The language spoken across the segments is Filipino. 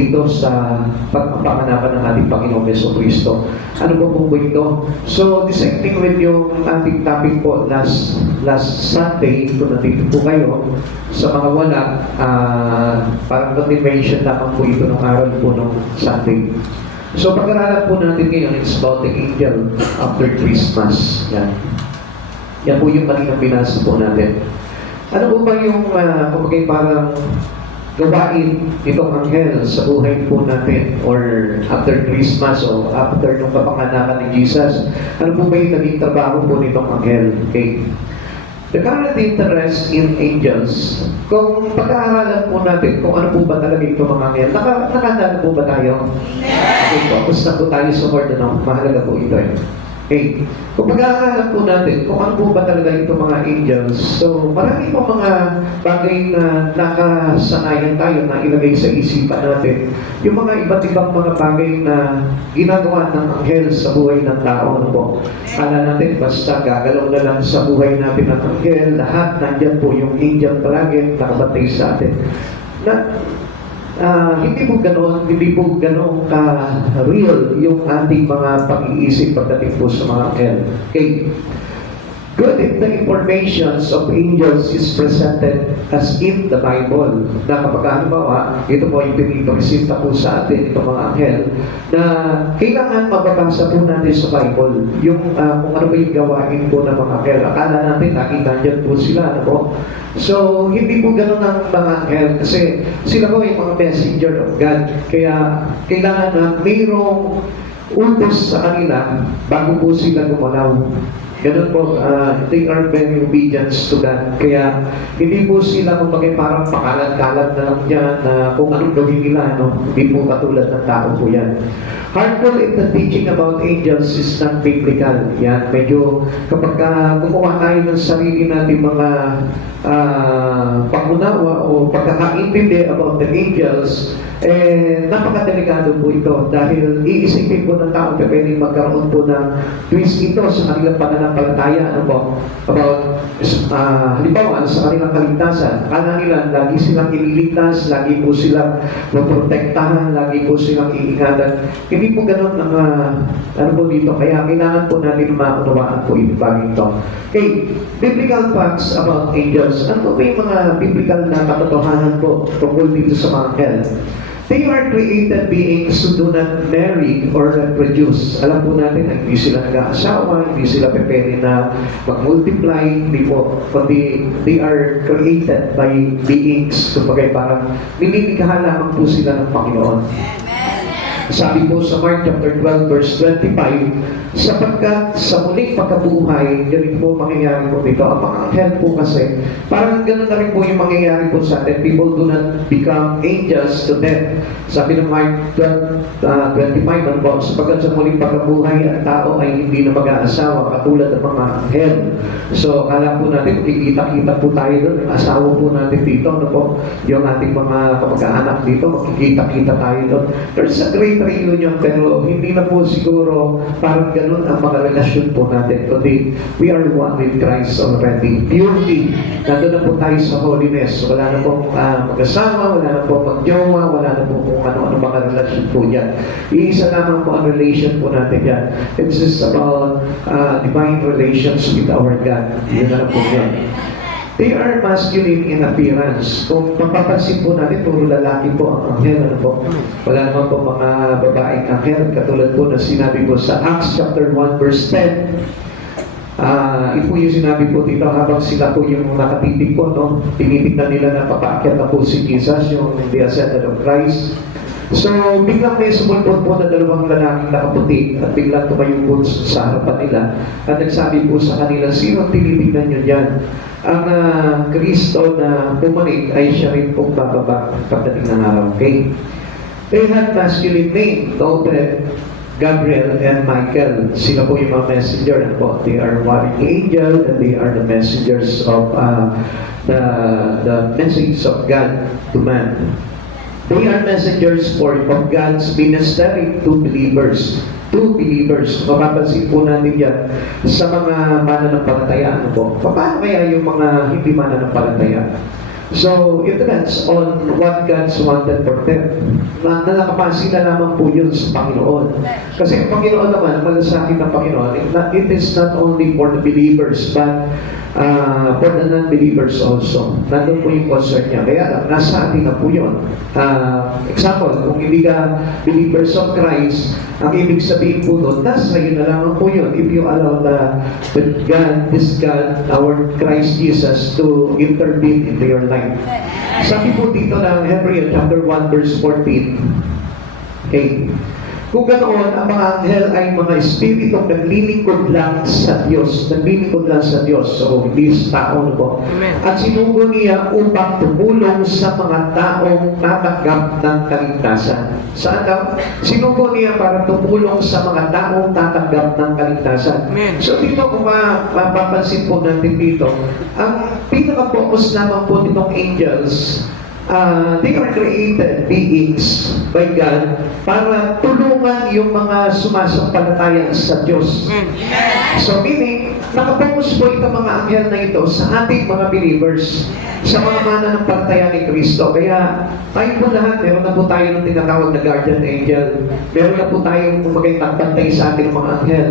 dito sa pagpapanganapan ng ating Panginoong Jesucristo. Ano po po ito? So, the same thing with yung ating topic po last Sunday, kung nandito po kayo, sa mga wala, parang continuation lamang po ito ng araw po ng Sunday. So, pag-aralan po natin ngayon, it's about the angel after Christmas. Yan. Yan po yung malinang binasa po natin. Ano po ba yung, kumagay parang gawain itong anghel sa buhay po natin or after Christmas o after nung kapanganakan ni Jesus? Ano po ba yung naging trabaho po nitong anghel? Okay. The current interest in angels, kung pag-aaralan po natin kung ano po ba talaga itong mga anghel, nakatala po ba tayo? Okay po, basta po tayo sa word, ano? Mahalaga po ito eh. Okay. Kung pag-aaralan po natin kung ano po ba talaga itong mga angels, so marami po mga bagay na nakasanayan tayo na ilagay sa isipan natin. Yung mga iba't ibang mga bagay na ginagawa ng anghel sa buhay ng tao. Ano po? Kala natin basta gagalaw na lang sa buhay natin ng anghel, lahat nandyan po yung angel palagi nakabantay sa atin. Hindi po gano'n ka-real yung ating mga pag-iisip pagdating po sa mga anghel. Okay. Good if the informations of angels is presented as in the Bible. Na kapag halimbawa, ito po yung pinipresenta po sa atin, itong mga anghel, na kailangan mababasa po natin sa Bible yung kung ano ba yung gawain po ng mga anghel. Akala natin, nakita dyan po sila, ano po? So, hindi po gano'n ang mga anghel kasi sila po yung mga messenger of God. Kaya, kailangan na mayroong utos sa kanila bago po sila gumalaw. Ganun po, they are very obedient to God. Kaya, hindi po sila kumbaga parang pakalat-kalat na lang dyan na kung anong gawin nila, no? Hindi po katulad ng tao po yan. Harmful if the teaching about angels is not biblical. Yan, medyo kapag gumawa tayo ng sarili natin mga pangunawa o pagkakaintindi about the angels, napakadelikado po ito dahil iisipin po ng tao na pwedeng magkaroon po ng twist ito sa kanilang pananampalataya about halimbawa sa kanilang kaligtasan. Akala nila lagi silang ililigtas, lagi po silang maprotektahan, lagi po silang iingatan. Hindi po ganun ang ano po dito. Kaya kailangan po natin maunawaan po yung bagay ito. Okay, biblical facts about angels. Ano po yung mga biblical na katotohanan po tungkol dito sa mga anghel? They are created beings who do not marry or reproduce. Alam po natin na hindi sila nag-aasawa, hindi sila pwede na mag-multiply, hindi po. Kundi they are created by beings. Kumbaga parang nililikha lamang po sila ng Panginoon. Sabi po sa Mark chapter 12 verse 25, sapagkat sa muling pagkabuhay, ganun po mangyayari po dito. Ang mga anghel po kasi, parang ganun na rin po yung mangyayari po sa atin. People do not become angels to death. Sabi ng Mark 12, 25, ano po, sapagkat sa muling pagkabuhay, ang tao ay hindi na mag-aasawa katulad ng mga anghel. So, kala po natin, makikita-kita po tayo doon, yung asawa po natin dito, ano po, yung ating mga kamag-anak dito, makikita-kita tayo doon. There's a great reunion, pero hindi na po siguro parang ganun ang mga relasyon po natin. Kundi we are one with Christ already. Purely, nandun na po tayo sa holiness. Wala na pong mag-asawa, wala na pong mag-jowa, wala na pong kung ano-ano mga relasyon po yan. Iisa naman po ang relation po natin yan. It's just about divine relations with our God. Yun na po yan. They are masculine in appearance. Kung mapapansin po natin, puro lalaki po ang anghel. Ano po? Wala naman po mga babaeng anghel. Katulad po na sinabi po sa Acts chapter 1 verse 10. Ito po yung sinabi po dito habang sila po yung nakatitig po, no? Tinitignan nila na papaakyat na po si Jesus, yung the ascended of Christ. So, biglang may sumulpot po na dalawang lalaking nakaputi at biglang tumayo po sa harapan nila at nagsabi po sa kanila, sino tinitignan nyo dyan? Ang Kristo na pumanig ay siya rin pong bababa pagdating ng araw. Okay? They had masculine name, noted Gabriel and Michael. Sila po yung mga messenger. They are warring angel and they are the messengers of the message of God to man. They are messengers of God's ministry to believers. To believers. Mapapansin po natin yan sa mga mananampalataya. Ano po? Paano kaya yung mga hindi mananampalataya? So, it depends on what God's wanted for them. Nakapansin na lamang po yun sa Panginoon. Kasi ang Panginoon naman, malasakit ng Panginoon, it is not only for the believers, but for the non-believers also. Nandun po yung concern niya. Kaya nasa atin na po yun. Example, kung hindi ka believers of Christ, ang ibig sabihin po doon, nasa yun na lamang po yun. If you allow this God, our Christ Jesus, to intervene into your life. Sabi po dito ng Hebrews chapter 1 verse 14. Okay. Kung ganoon, ang mga anghel ay mga espiritong naglilingkod lang sa Diyos. Naglilingkod lang sa Diyos. So, hindi sa tao, no po. At sinugo niya upang tumulong sa mga taong tatanggap ng kaligtasan. Saan daw? Sinugo niya para tumulong sa mga taong tatanggap ng kaligtasan. So, dito kung mapapansin po natin dito, ang pinaka-focus naman po nitong angels, they are created beings by God para tulungan yung mga sumasampalataya sa Diyos. So meaning, nakapokus po itong mga anghel na ito sa ating mga believers, sa mga mananampalataya ni Kristo. Kaya tayo po lahat, meron na po tayo ng tinatawag na guardian angel. Meron na po tayong kumagay tagbantay sa ating mga anghel.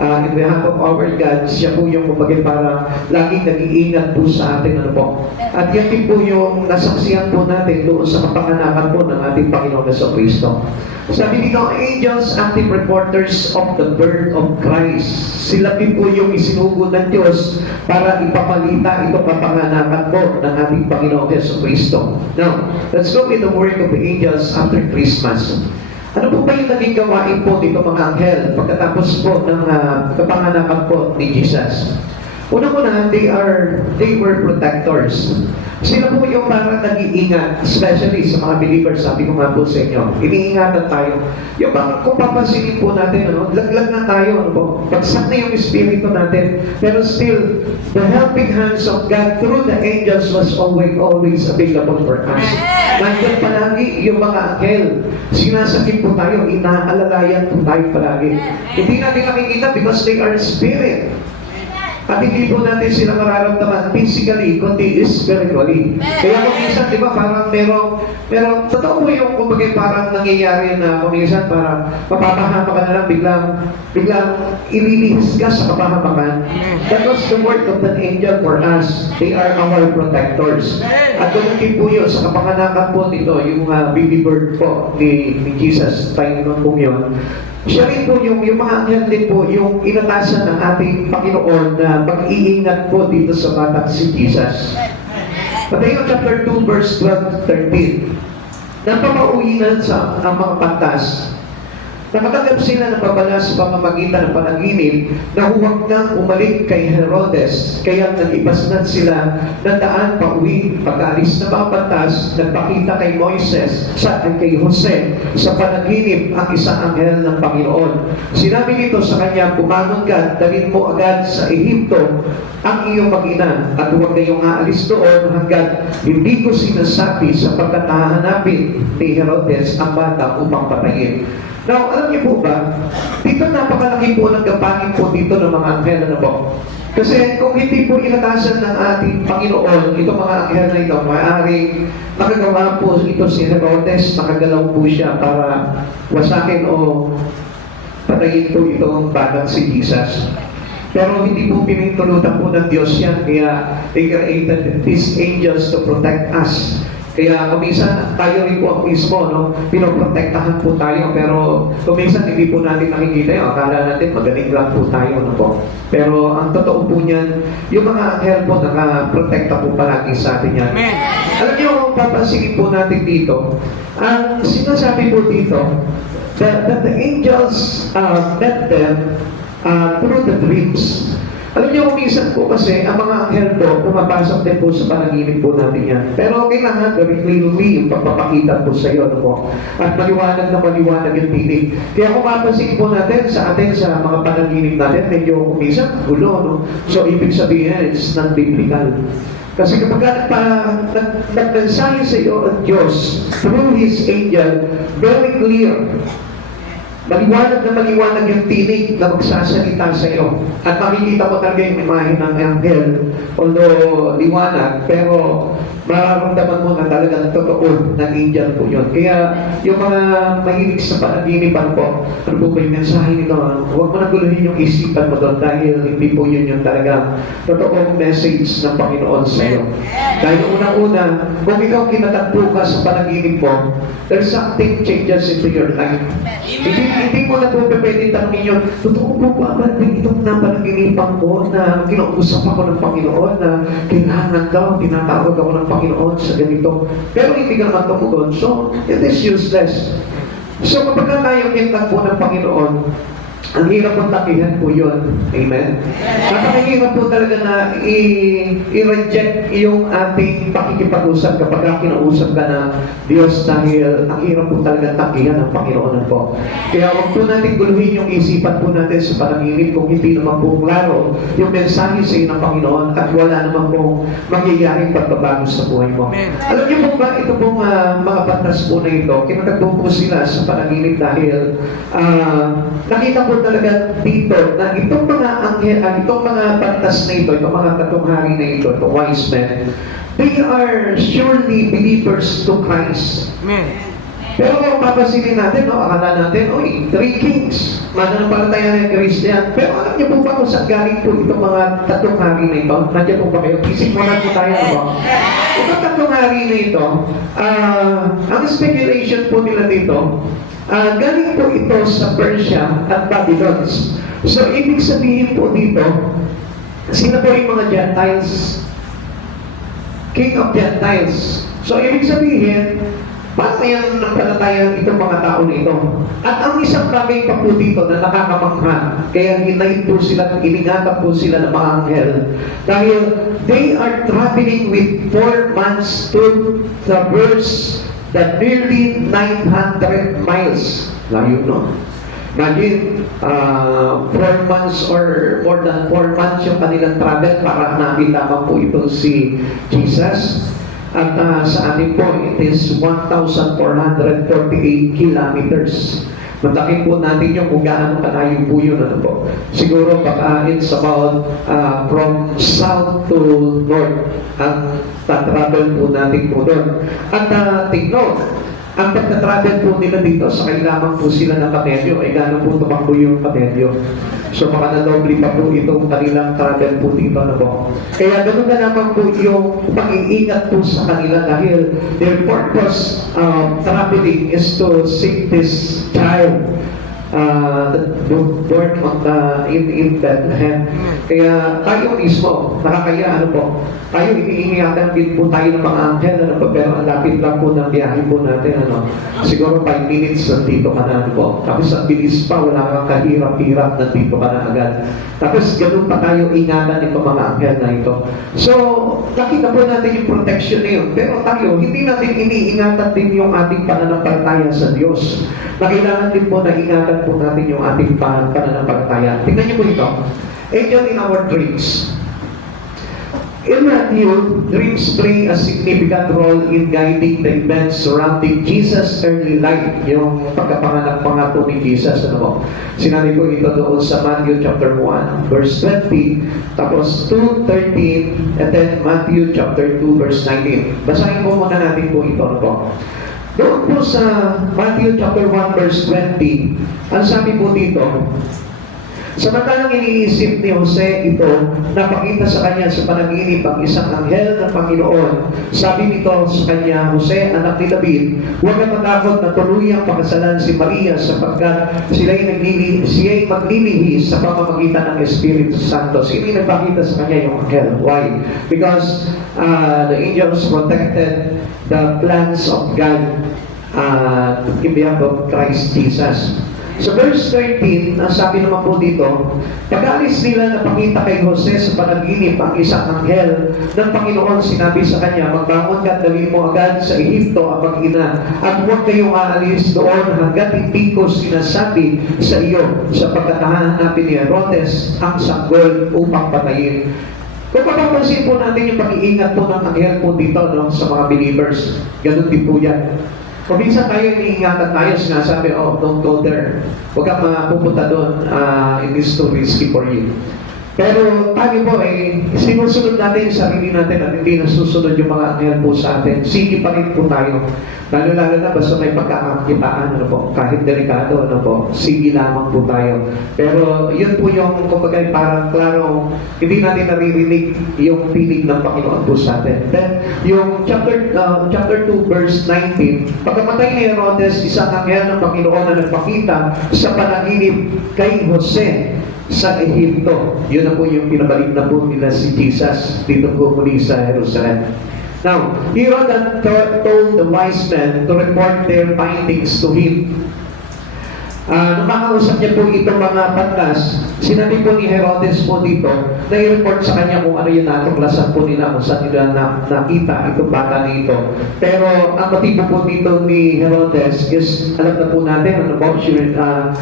In behalf of our God, siya po yung kumagay para laging nag-iingat po sa atin. Ano po. At yan din po yung nasaksiyan po natin doon sa kapanganakan po ng ating Panginoon sa Kristo. Sabi dito, angels, active reporters of the birth of Christ. Sila din po yung isinugo ng Diyos para ipapalita itong kapanganakan po ng ating Panginoon sa Kristo. Now, let's go with the work of the angels after Christmas. Ano po ba yung naging gawain po dito mga anghel pagkatapos po ng kapanganakan po ni Jesus? Una-una, they were protectors. Sila po yung parang nag-iingat, especially sa mga believers, sabi ko nga po sa inyo, iniingatan tayo. Yung bang, kung papansinin po natin, ano, laglag na tayo, ano po, bagsak na yung espiritu natin, pero still, the helping hands of God through the angels was always available for us. Nandiyan palagi yung mga anghel. Sinasakit po tayo, inaalalayan po tayo palagi. Hindi natin nakikita because they are spirit. At hindi po natin sila mararamdaman physically, kundi spiritually. Kaya kung minsan, di ba, parang merong, totoo po yung kumbaga parang nangyayari na kung minsan parang mapapahama ka na lang, biglang ililihis ka sa kapahamakan. That was the work of the angel for us. They are our protectors. At doon din po yun, sa kapanganakan po nito, yung baby bird po ni Jesus, tayo nun po yun. Siya rin po yung mga anghel din po yung inatasan ng ating Panginoon na mag-iingat po dito sa batang si Jesus. Mateo chapter 2 verse 12-13. Napapauwinan sa ang mga pantas. Nakatanggap sila ng babala sa pamamagitan ng panaginip na huwag nang umalik kay Herodes. Kaya nag-ipasnan sila ng daan pauwi. Pagkaalis na mga pantas, nagpakita kay Moises kay Jose sa panaginip ang isang anghel ng Panginoon. Sinabi nito sa kanya, bumangon ka, dalhin mo agad sa Ehipto ang iyong mag-ina at huwag kayong aalis doon hanggat hindi ko sinasabi sapagkat hahanapin ni Herodes ang bata upang patayin. Now, alam niyo po ba, dito napakalaki po ng gampanin po dito ng mga anghel na po. Kasi kung hindi po inatasan ng ating Panginoon, itong mga anghel na ito, maaaring nakagawa po ito si Herodes, nakagalaw po siya para wasakin o patayin po itong batang si Jesus. Pero hindi po pinintulutan po ng Diyos yan, kaya they created these angels to protect us. Kaya kuminsan tayo rin po mismo, no? Pinoprotektahan po tayo, pero kuminsan hindi po natin nakikita yun. Akala natin magaling lang po tayo, no po. Pero ang totoo po niyan, yung mga anghel po nakaprotekta po palagi sa atin yan. Alam niyo kung papansinin po natin dito, ang sinasabi po dito, that the angels met them through the dreams. Alam niyo, minsan po kasi, ang mga anghel po, pumapasok din po sa panaginip po natin yan. Pero kailangan gawin clearly yung pagpapakita po sa iyo, ano po. At maliwanag na maliwanag yung titig. Kaya kung mapapansin po natin sa atin, sa mga panaginip natin, medyo minsan gulo, no? So, ibig sabihin, it's not biblical. Kasi kapag nagmensahe sa iyo ang Diyos through His angel, very clear, maliwanag na maliwanag yung tinig na magsasalita sa iyo. At makikita mo talaga yung imahe ng anghel, although liwanag, pero mararamdaman mo na talagang totoo na angel po yun. Kaya yung mga mahilig sa panaginipan po, ano po ba yung mensahe nito? Huwag mo naguluhin yung isipan mo doon dahil hindi po yun yung talaga totoong message ng Panginoon sa iyo. Dahil unang-una, kung ikaw kinatagpo ka sa panaginip mo, there's something changes into your life. Hindi mo na po pwede tanongin yun, totoo po ba itong napanaginipan ko na kinausap ako ng Panginoon na kailangan daw, tinatawag ako ng Panginoon sa ganito. Pero hindi ka naman tumugon. So, it is useless. So, kapag tayo kinatagpo ng Panginoon, ang hirap po takihan po yun. Amen? Napakahirap po talaga na i-reject yung ating pakikipag-usap kapag kinausap ka ng Diyos dahil ang hirap po talaga takihan ng Panginoon po. Kaya huwag po natin guluhin yung isipan po natin sa panaginip kung hindi naman po klaro yung mensahe sa iyo ng Panginoon at wala naman pong mangyayaring pagbabago sa buhay mo. Alam niyo po ba, ito pong mga batas po na ito, kinatagpo po sila sa panaginip dahil nakita po talaga dito na itong mga anghel, itong mga batas na ito, itong mga tatlong hari na ito, itong wise men, they are surely believers to Christ. Amen. Pero kung papasinin natin, akala natin, three kings, mananampalataya ng Christian. Pero alam niyo po ba kung saan galing po itong mga tatlong hari na ito? Nandiyan po ba kayo? Isip mo na po tayo, ano ba? Itong tatlong hari na ito, ang speculation po nila dito, galing po ito sa Persia at Babylon. So, ibig sabihin po dito, sino po yung mga Gentiles? King of Gentiles. So, ibig sabihin, paano yan nampalatayang itong mga tao nito? At ang isang bagay pa po dito na nakakamangha, kaya hinayin po sila, iningatan po sila ng mga anghel, dahil they are traveling with 4 months to traverse that nearly 900 miles. Layo, no? Imagine, 4 months or more than 4 months yung kanilang travel para hanapin lamang po ito si Jesus. At sa atin po, it is 1,448 kilometers. Matakin po natin yung kung gaano kalayo po yun. Ano po? Siguro baka it's about from south to north ang travel po natin po doon. At take note, ang pagka-travel po nila dito, sa kailangan po sila ng kamelyo, ay gano'n po tumakbo yung kamelyo. So baka na-doble pa po itong kanilang travel po dito na po. Kaya gano'n na naman po yung pag-iingat po sa kanila dahil their purpose of traveling is to save this child born on in Bethlehem. Kaya tayo mismo, nakakaya ano po, tayo iniingatan din po tayo ng mga anghel, ano po, pero ang lapit lang po ng biyahe po natin, ano, siguro 5 minutes nandito ka na, ano po. Tapos ang bilis pa, wala kang kahirap-hirap, nandito ka na agad. Tapos ganun pa tayo ingatan itong mga anghel na ito. So, nakita po natin yung protection na yun, pero tayo, hindi natin iniingatan din yung ating pananampalataya sa Diyos. Kailangan din po na ingatan po natin yung ating pananampalataya. Tingnan niyo po ito. Angel in our dreams. In Matthew, dreams play a significant role in guiding the events surrounding Jesus' early life. Yung pagkapanganak pa nga po ni Jesus. Ano po? Sinabi ko ito doon sa Matthew chapter 1, verse 20, tapos 2:13, and then Matthew chapter 2, verse 19. Basahin po muna natin po ito. Ano po? Doon po sa Matthew chapter 1, verse 20, ang sabi po dito, samantalang iniisip ni Jose ito, napakita sa kanya sa panaginip ang isang anghel ng Panginoon. Sabi nito sa kanya, Jose, anak ni David, huwag kang matakot na tuluyang pakasalan si Maria sapagkat siya'y maglilihis sa pamamagitan ng Espiritu Santo. Sino yung nagpakita sa kanya yung anghel? Why? Because the angels protected the plans of God in behalf of Christ Jesus. So verse 13, ang sabi naman po dito, pag-alis nila napakita kay Jose sa panaginip ang isang anghel ng Panginoon, sinabi sa kanya, magbangon ka at dalhin mo agad sa Ehipto ang mag-ina at huwag kayong aalis doon hanggat hindi ko sinasabi sa iyo sapagkat hahanapin ni Herodes ang sanggol upang patayin. Kung mapapansin po natin yung pag-iingat po ng anghel po dito, no, sa mga believers, ganun din po yan. Kung minsan tayo iniingatan tayo, sinasabi, don't go there. Huwag kang mapupunta doon, it is too risky for you. Pero tayo po sinusunod natin yung sarili natin at hindi nasusunod yung mga anghel po sa atin. Sige pa rin po tayo. Lalo-lalo na basta may pagkakakitaan, kahit delikado, sige lamang po tayo. Pero yun po yung, kumbaga, parang klaro, hindi natin naririnig yung pinig ng Panginoon po sa atin. Then, yung chapter 2, verse 19, pagkamatay ni Herodes, isang anghel ng Panginoon na nagpakita sa panaginip kay Jose sa Ehipto. Yun na po yung pinabalik na po nila si Jesus dito po muli sa Jerusalem. Now, Herod told the wise men to report their findings to him. Nung makausap niya po itong mga pantas, sinabi po ni Herodes po dito na i-report sa kanya kung ano yung natuklasan po nila, kung saan nila nakita itong bata nito. Pero ang motibo po dito ni Herodes is, alam na po natin, sure na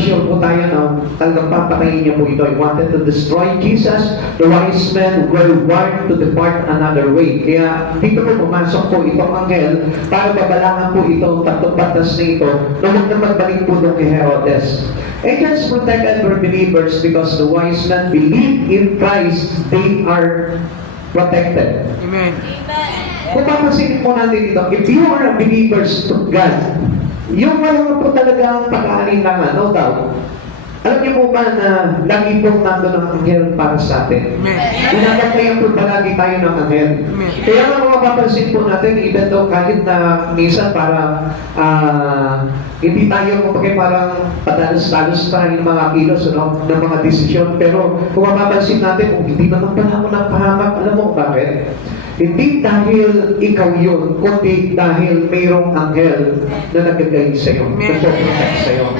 sure po tayo na talagang papatayin niya po ito. He wanted to destroy Jesus. The wise men were warned to depart another way. Kaya dito po pumasok po itong anghel para babalangan po itong tatlong pantas na ito na huwag na magbalik po doon kay Herodes. Angels protected their believers because the wise men believe in Christ, they are protected. Amen. Kung papansin po natin dito, if you are a believers to God, yung walang po talagang pag-aalinlangan, no doubt. Alam niyo po ba na lagi pong nandun ang anghel para sa atin? Ginagabayan po palagi tayo ng anghel. Kaya nga mga papansin po natin, even though kahit na minsan parang hindi tayo kumbaga parang padalos-dalos tayo ng mga kilos ng mga desisyon. Pero kung mapapansin natin, kung hindi naman pala ako nagpahamak, alam mo bakit? Hindi dahil ikaw yun, kundi dahil mayroong anghel na nagagay sa'yo, nagpo-protect sa'yo.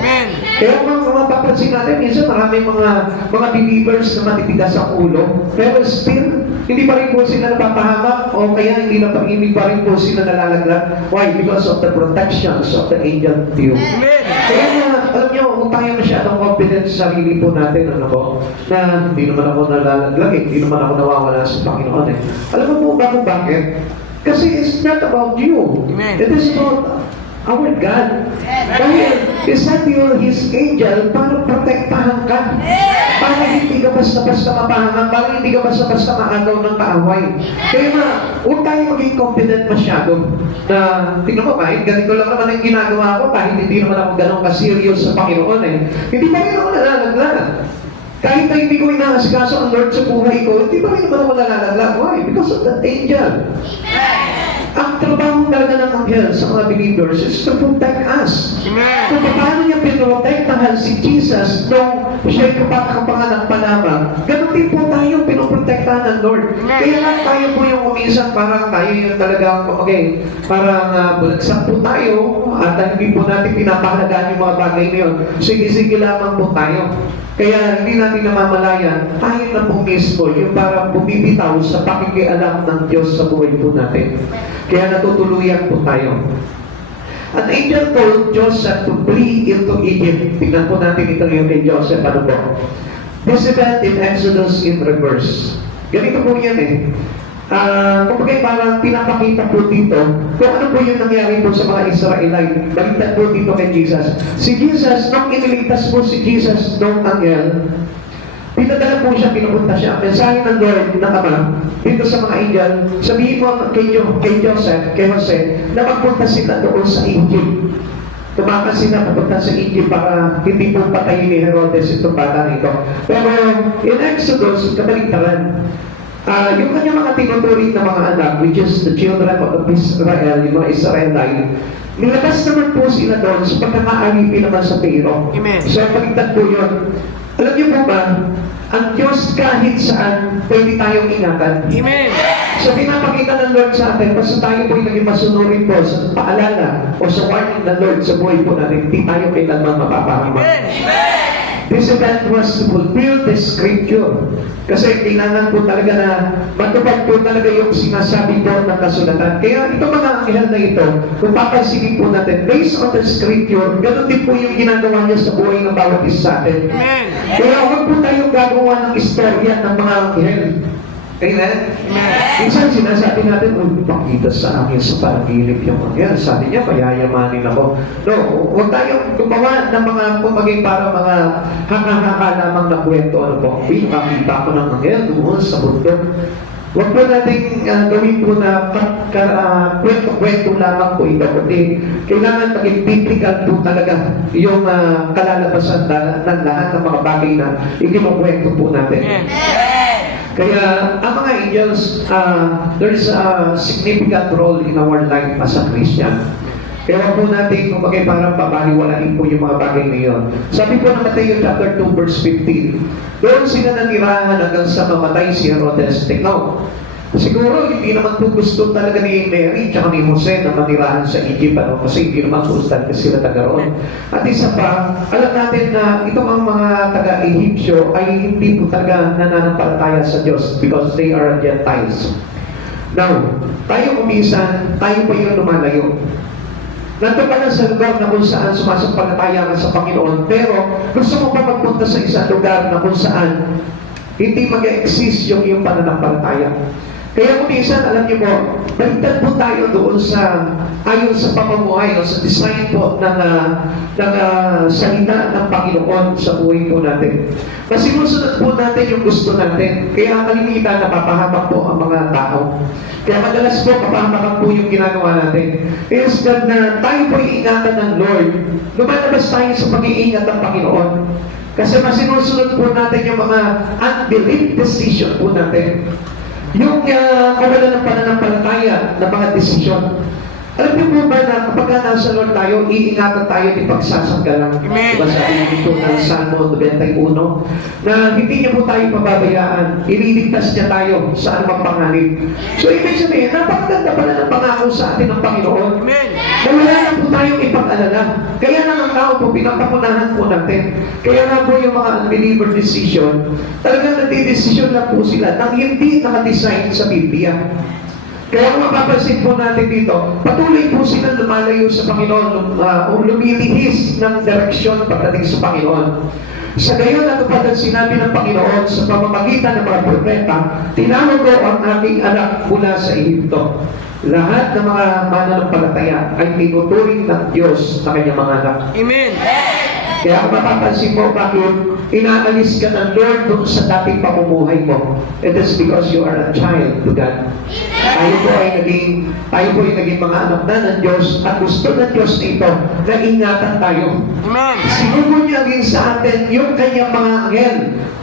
Kaya mga mapapansin natin, minsan maraming mga believers na matitigas ang ulo, pero still, hindi pa rin po sila napapahamak o kaya hindi pa rin po sila nalalaglag. Why? Because of the protections of the angel view. Kaya alam niyo, kung tayo masyadong confident sa sarili po natin, na hindi naman ako nalalaglag, hindi naman ako nawawala sa Panginoon. Alam mo po ba kung bakit? Kasi it's not about you. It is about our God. Dahil isang His angel para protektahan ka. Para hindi ka basta-basta mapahangan, para hindi ka basta-basta maagaw ng kaaway. Kaya nga, huwag tayo maging confident masyado na, tingnan mo ba, ganito lang naman ang ginagawa ko kahit hindi naman ako ganun ka-serious sa Panginoon Hindi pa rin ako nalalaglag. Kahit na hindi ko inaasikaso ang Lord sa buhay ko, hindi pa rin naman ako nalalaglag. Why? Because of that angel. Ang trabaho talaga ng anghel sa mga believers is to protect us. Kung paano niya pinoprotektahan si Jesus nung siya'y kapakapanganak pa lamang, ganun din po tayo pinoprotektahan ng Lord. Kaya lang tayo po yung umisan, parang tayo yung talagang, parang bulagsak po tayo at hindi po natin pinapahalagaan yung mga bagay na yun. Sige-sige lamang po tayo. Kaya hindi natin namamalayan, tayo na po mismo yung parang bumibitaw sa pakikialam ng Diyos sa buhay po natin. Kaya natutuluyan po tayo. An angel told Joseph to flee into Egypt. Tingnan po natin ito yung kay Joseph. Ano po? This event in Exodus in reverse. Ganito po yan kumbaga parang pinapakita po dito kung ano po yung nangyari po sa mga Israelite. Baliktad po dito kay Jesus. Si Jesus, nung iniligtas po si Jesus nung anghel, pinadala po siya, pinupunta siya. Mensahe ng Lord na Ama dito sa mga angel, sabihin mo kay Jose, na magpunta sila doon sa Egypt. Tumakas sila papunta sa Egypt para hindi po patayin ni Herodes itong bata nito. Pero in Exodus, kabaligtaran. Yung kanyang mga tinuturing na mga anak, which is the children of Israel, yung mga Israelite, nilabas naman po sila doon sa pagkakaalipin naman sa Pharaoh. So, paligtad po yun. Alam niyo po ba, ang Diyos kahit saan, pwede tayong ingatan. Amen. So, pinapakita ng Lord sa atin, basta tayo po yung naging masunurin po sa paalala o sa warning ng Lord sa buhay po natin, hindi tayo kailanman mapapahamak. This event was to fulfill the scripture. Kasi kailangan po talaga na matupad po talaga yung sinasabi po ng kasulatan. Kaya ito mga anghel na ito, kung papansinin po natin, based on the scripture, ganun din po yung ginagawa niya sa buhay ng bawat isa sa atin. Kaya huwag po tayong gagawa ng istorya ng mga anghel. Amen? Minsan sinasabi natin, oh, pakita sa akin sa panaginip yung mga yan. Sabi niya, payayamanin ako. No, huwag tayong gumawa ng mga, kumagay para mga haka-haka lamang na kwento. Ano po? Uy, makita ko ng mga yan doon sa bundok. Huwag po natin gawin po na kwento-kwento lamang po ito. Kundi kailangan maging biblical po talaga yung kalalabasan ng lahat ng mga bagay na ikinukwento po natin. Kaya ang mga angels, there's a significant role in our life as a Christian. Kaya po natin, kung bagay parang babaliwalain po yung mga bagay na yun. Sabi po ng Mateo chapter 2 verse 15, doon sila nanirahan hanggang sa mamatay si Herodes. Tingnan, siguro hindi naman po gusto talaga ni Mary at ni Jose na manirahan sa Egypt, ano? Kasi hindi naman po talaga sila taga roon. At isa pa, alam natin na itong mga taga-Egyptyo ay hindi po talaga nananampalataya sa Diyos because they are Gentiles. Now, tayo kumisan, tayo pa yung lumalayo. Nandun ka na sa lugar na kung saan sumasampalataya ka sa Panginoon, pero gusto mo pa magpunta sa isang lugar na kung saan hindi mag-exist yung iyong pananampalataya. Kaya kung minsan, alam niyo po, baliktad po tayo doon sa, ayon sa pamumuhay o sa design po ng salita ng Panginoon sa buhay po natin. Kasi sinusunod po natin yung gusto natin. Kaya kalimitan napapahamak po ang mga tao. Kaya madalas po, kapahamakan po yung ginagawa natin. Instead na tayo po iingatan ng Lord, lumalabas tayo sa pag-iingat ng Panginoon. Kasi masinusunod po natin yung mga unbelief decision po natin. Yung kawalan ng pananampalataya na mga desisyon. Alam niyo po ba na kapag nasa Lord tayo, iingatan tayo di pagsasanggalang. Diba sabi dito ng Salmo 91, na hindi niya po tayo pababayaan, ililigtas niya tayo sa anumang panganib. So ibig sabihin, napakaganda pala ng pangako sa atin ng Panginoon. Na wala na po tayong ipag-alala. Kaya na ang tao po, pinapakunahan po natin. Kaya nga po yung mga unbeliever decision, talagang nagdidesisyon na po sila nang hindi nakadesign sa Biblia. Kaya kung mapapansin po natin dito, patuloy po silang lumalayo sa Panginoon o lumilihis ng direksyon pagdating sa Panginoon. Sa gayon, natupad ang sinabi ng Panginoon sa pamamagitan ng mga propeta, tinawag ko ang aking anak mula sa Ehipto. Lahat ng mga mananampalataya ay tinuturing ng Diyos sa kanyang mga anak. Amen. Kaya kung mapapansin mo, bakit inaalis ka ng Lord doon sa dating pamumuhay mo? It is because you are a child to God. Tayo po ay naging mga anak na ng Diyos at gusto ng Diyos na ito na ingatan tayo. Amen. Sinubo niya rin sa atin yung kanyang mga anghel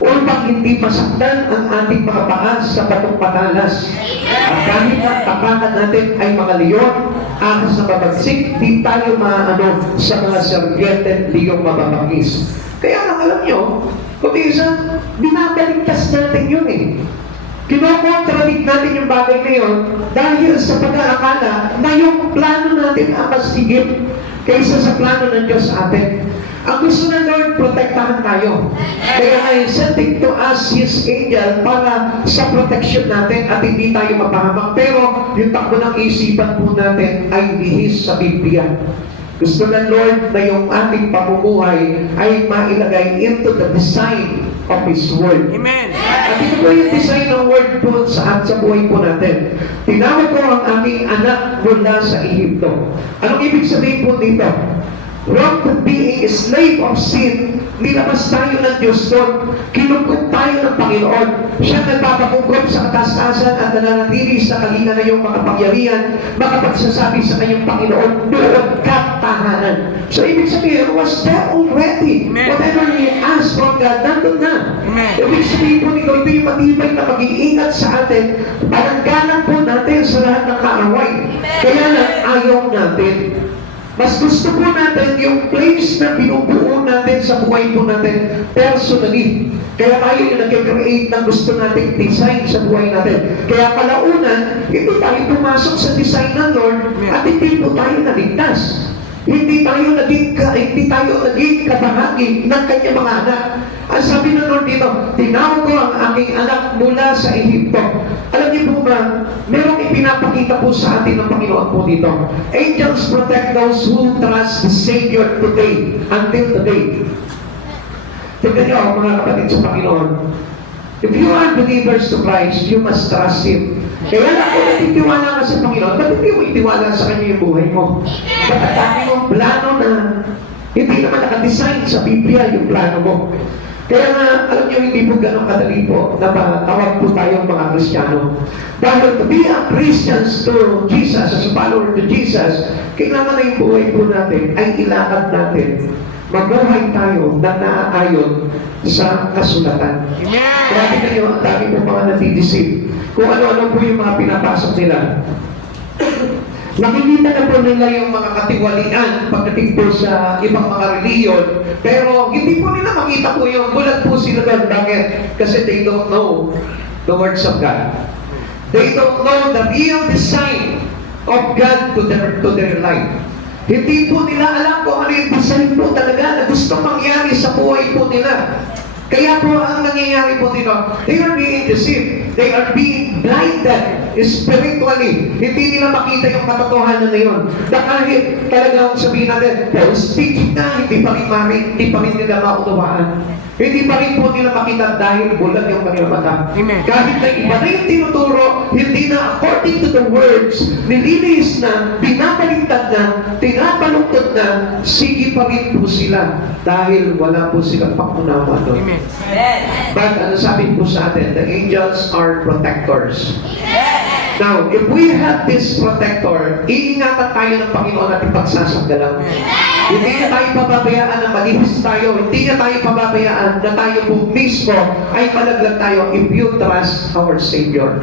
upang hindi masaktan ang ating mga paa sa batong patalas. At kahit ang tapakan natin ay mga leon, ahas na babagsik, di tayo maano sa mga serpiente liyong mababangis. Kaya lang alam nyo, kung isa, binabaligtas natin yun eh. Kinokontradik natin yung bagay na yun dahil sa pag-aakala na yung plano natin ang mas higit kaysa sa plano ng Diyos sa atin. Ang gusto ng Lord, protektahan tayo. Kaya ay sending to us His angel para sa protection natin at hindi tayo mapahamak. Pero yung takbo ng isipan po natin ay lihis sa Biblia. Gusto ng Lord na yung ating pamumuhay ay mailagay into the design of His Word. Amen. At ito po yung design ng Word po sa buhay po natin. Tinawag ko ang aking anak mula sa Ehipto. Anong ibig sabihin po dito? From being a slave of sin, nilabas tayo ng Diyos doon. Kinugkog tayo ng Panginoon. Siya nagpapakugkog sa katastasan at nananatili sa kalina na yung makapangyarihan, makapagsasabi sa kanyang Panginoon, doon ka tahanan. So, ibig sabihin, was there already. Amen. Whatever we ask from God, nandun na. Amen. Ibig sabihin po nito, ito yung matibay na mag-iingat sa atin. Palangganan po natin sa lahat ng kaaway. Kaya lang, ayaw natin. Mas gusto po natin yung place na binubuo natin sa buhay po natin personally. Kaya tayo yung nag-create ng gusto nating design sa buhay natin. Kaya kalaunan, hindi tayo pumasok sa design ng Lord at hindi po tayo naligtas. Hindi tayo naging kabahagi ng kanyang mga anak. Ang sabi ng Lord dito, tinawag ko ang aking anak mula sa Ehipto. Alam niyo po ba, merong ipinapakita po sa atin ng Panginoon po dito. Angels protect those who trust the Savior today, until today. Tignan niyo mga kapatid sa Panginoon. If you are believers to Christ, you must trust Him. Kaya lang kung natitiwala ka sa Panginoon, ba't hindi mo itiwala sa Kanya yung buhay mo? Ba't ang dami mong plano na hindi naman nakadesign sa Biblia yung plano mo? Kaya nga, alam niyo, hindi po ganun kadali po na tawag po tayong mga Kristiyano. Dahil to be a Christians to Jesus, as a follower to Jesus, kailangan na yung buhay po natin ay ilakad natin. Mabuhay tayo na naaayon sa kasulatan. Grabe kayo, ang dami po mga natidisip. Kung ano-ano po yung mga pinapasok nila. Nakikita na po nila yung mga katiwalian pagdating po sa ibang mga reliyon, pero hindi po nila makita po yung bulag po sila doon. Bakit? Kasi they don't know the words of God. They don't know the real design of God to their life. Hindi po nila alam kung ano yung design po talaga na gusto mangyari sa buhay po nila. Kaya po ang nangyayari po dito, they are being deceived. They are being blinded spiritually. Hindi nila makita yung katotohanan na yun. Na kahit talagang sabihin natin, false teaching na, hindi pa rin nila maunawaan. Hindi pa rin po nila makita dahil bulag yung kanilang mata. Amen. Kahit na iba na yung tinuturo, hindi na according to the words, nililis na, binabaliktad na, tinapalungkot na, sige pa rin po sila dahil wala po silang pakunawa doon. Amen. But ano sabi po sa atin, the angels are protectors. Now, if we have this protector, iingatan tayo ng Panginoon at ipagsasanggalang. Hindi na tayo pababayaan na malihis tayo. Hindi na tayo pababayaan na tayo po mismo ay malaglag tayo if you trust our Savior.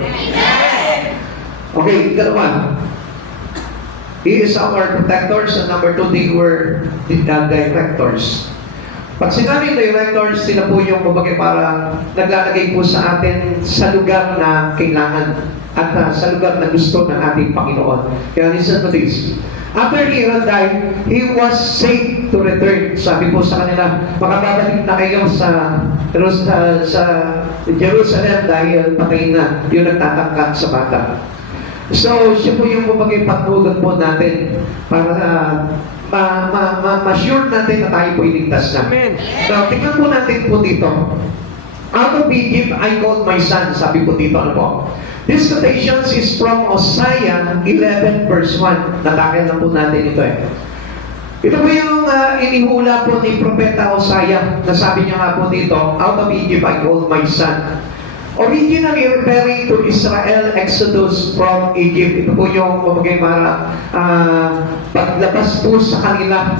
Okay, dalawa. He is our protectors, and number two, they were the directors. Pag sinabing directors, sila po yung kumbaga parang naglalagay po sa atin sa lugar na kailangan at sa lugar na gusto ng ating Panginoon. Kaya listen to this. After Herod died, he was safe to return. Sabi po sa kanila, makababalik na kayo sa Jerusalem dahil patay na yung nagtatangkat sa bata. So, siya po yung kumbaga pagtulog po natin para ma-sure natin na tayo po iligtas na. Amen. So, tingnan po natin po dito. Out of Egypt, I called my son. Sabi po dito, ano po? This quotation is from Hosea 11 verse 1. Natakil na po natin ito eh. Ito po yung inihula po ni Propeta Hosea. Nasabi niya nga po dito, out of Egypt, I called my son. Originally referring to Israel Exodus from Egypt. Ito po yung paglabas po sa kanila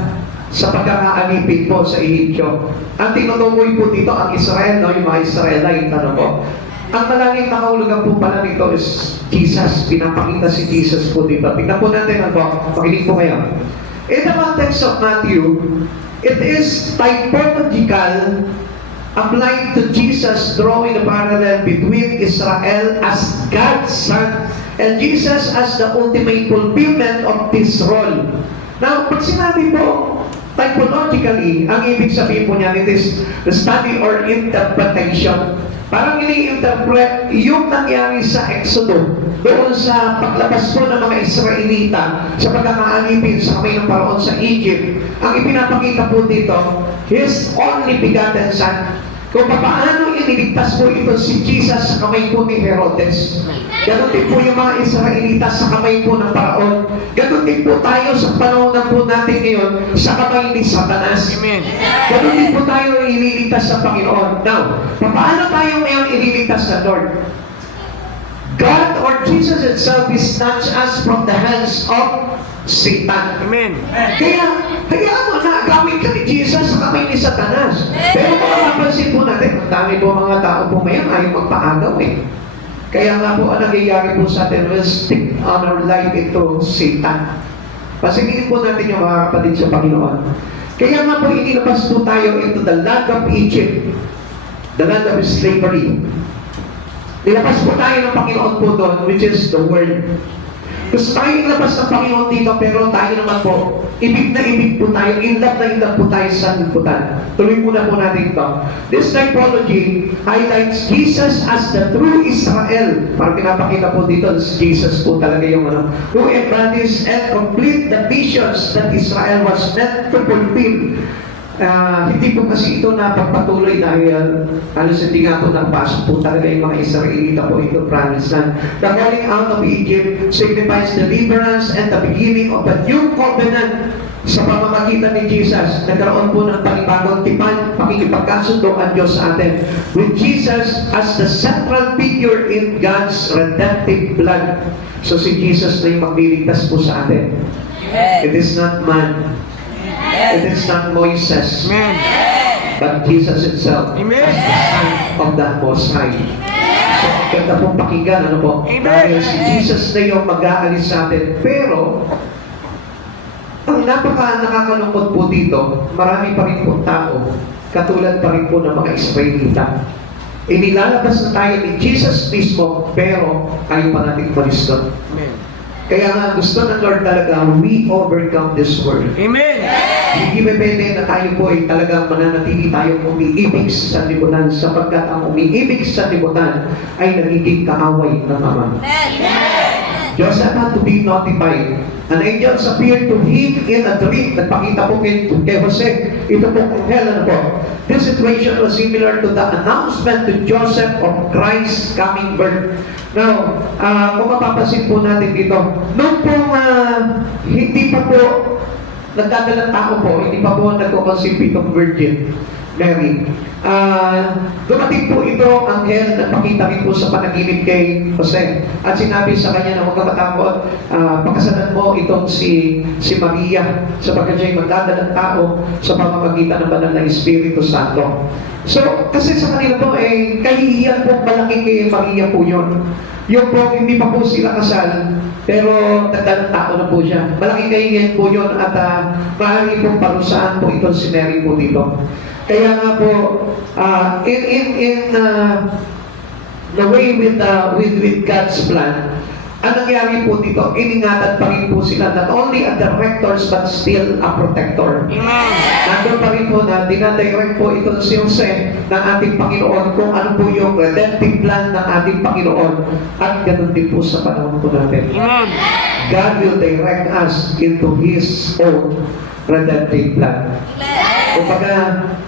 sa pagkakaalipin po sa Egyptyo. Ang tinutukoy po dito ang Israel, no? Yung mga Israelite, ano po. Ang malaking nakahulugan po pala nito is Jesus. Pinapakita si Jesus po dito. Tingnan po natin ano po. Pakinig po kayo. In the context of Matthew, it is typological applied to Jesus, drawing a parallel between Israel as God's son and Jesus as the ultimate fulfillment of this role. Now, pag sinabi po, typologically, ang ibig sabihin po niyan, it is the study or interpretation. Parang ini-interpret yung nangyari sa Exodo, doon sa paglabas po ng mga Israelita sa pagkakaalipin sa kamay ng Paraon sa Egypt. Ang ipinapakita po dito, His only begotten Son. Kung paano iniligtas po ito si Jesus sa kamay po ni Herodes. Ganon din po yung mga Israelita sa kamay po ng Paraon. Ganon din po tayo sa panahon na po natin ngayon sa kamay ni Satanas. Amen. Ganon din po tayo iniligtas sa Panginoon. Now, paano tayo ngayon iniligtas sa Lord? God or Jesus itself is snatched us from the hands of Satan. Amen. Kaya mo, nagawin ka ni Jesus sa kamay ni Satanas. Pero makapapansin po natin, ang dami po mga tao po ngayon ayaw magpaagaw eh. Kaya nga po, ang nangyayari po sa atin, we'll stick on our life into Satan. Pasigilin po natin yung mga kapatid sa Panginoon. Kaya nga po, inilabas po tayo into the land of Egypt, the land of slavery. Nilabas po tayo ng Panginoon po doon, which is the Word. Gusto tayo ilabas ng Panginoon dito, pero tayo naman po, ibig na ibig po tayo, in love na in love po tayo sa liputan. Tuloy muna po natin ito. This typology highlights Jesus as the true Israel. Parang pinapakita po dito, Jesus po talaga yung who embodies and complete the visions that Israel was meant to fulfill. Hindi po kasi ito napagpatuloy dahil halos hindi nga po nagpasok po talaga yung mga Israelita po ito promised land. The calling out of Egypt signifies deliverance and the beginning of the new covenant. Sa pamamagitan ni Jesus, nagkaroon po ng panibagong tipan, pakikipagkasundo ang Diyos sa atin. With Jesus as the central figure in God's redemptive blood. So si Jesus na yung magliligtas po sa atin. It is not man. It is not Moises. But Jesus himself as the Son of the Most High. So, ang ganda pong pakinggan, ano po? Dahil si Jesus na yung mag-aalis sa atin. Pero, ang nakakalungkot po dito, marami pa rin po tao, katulad pa rin po ng mga Israelita. Inilalabas na tayo ni Jesus mismo, pero ayaw pa natin malis doon. Kaya nga gusto ng Lord talaga, we overcome this world. Amen. Hindi pwede na tayo po ay talagang mananatili tayong umiibig sa sanlibutan sapagkat ang umiibig sa sanlibutan ay nagiging kaaway ng Ama. Joseph had to be notified. An angel appeared to him in a dream. Nagpakita po kay Jose. Ito po kung Helen po. This situation was similar to the announcement to Joseph of Christ's coming birth. Now, kung mapapansin po natin dito, noong po hindi pa po nagdadalang tao po, hindi pa po nagko-conceive of Virgin Mary. Dumating po ito ang anghel na pakita rin po sa panaginip kay Jose. At sinabi sa kanya na huwag ka matakot, pakasalan mo itong si Maria sapagkat siya'y magdadalang tao sa pamamagitan ng banal na Espiritu Santo. So, kasi sa kanila po, kahihiyan po malaki kay Maria po yun. Yung po, hindi pa po sila kasal, pero nagdalang tao na po siya. Malaki kahihiyan po yun at maaari pong parusahan po itong si Mary po dito. Kaya nga po, in the way with God's plan, ang nangyari po dito, iningatan pa rin po sila not only a directors but still a protector. Nandun pa rin po na dinadirect po ito si Jose ng ating Panginoon kung ano po yung redemptive plan ng ating Panginoon at ganun din po sa panahon po natin. God will direct us into His own redemptive plan. Kumbaga,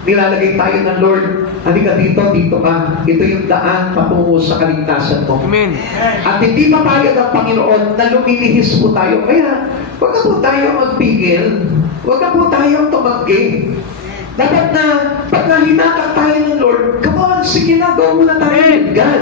nilalagay tayo ng Lord, halika dito ka. Ito yung daan patungo sa kaligtasan mo. Amen. At hindi papayag ang Panginoon na lumilihis po tayo. Kaya, huwag na po tayo magpigil. Huwag na po tayo tumanggi. Dapat na, pagka hinakak tayo ng Lord, come on, sige na, go muna tayo with God.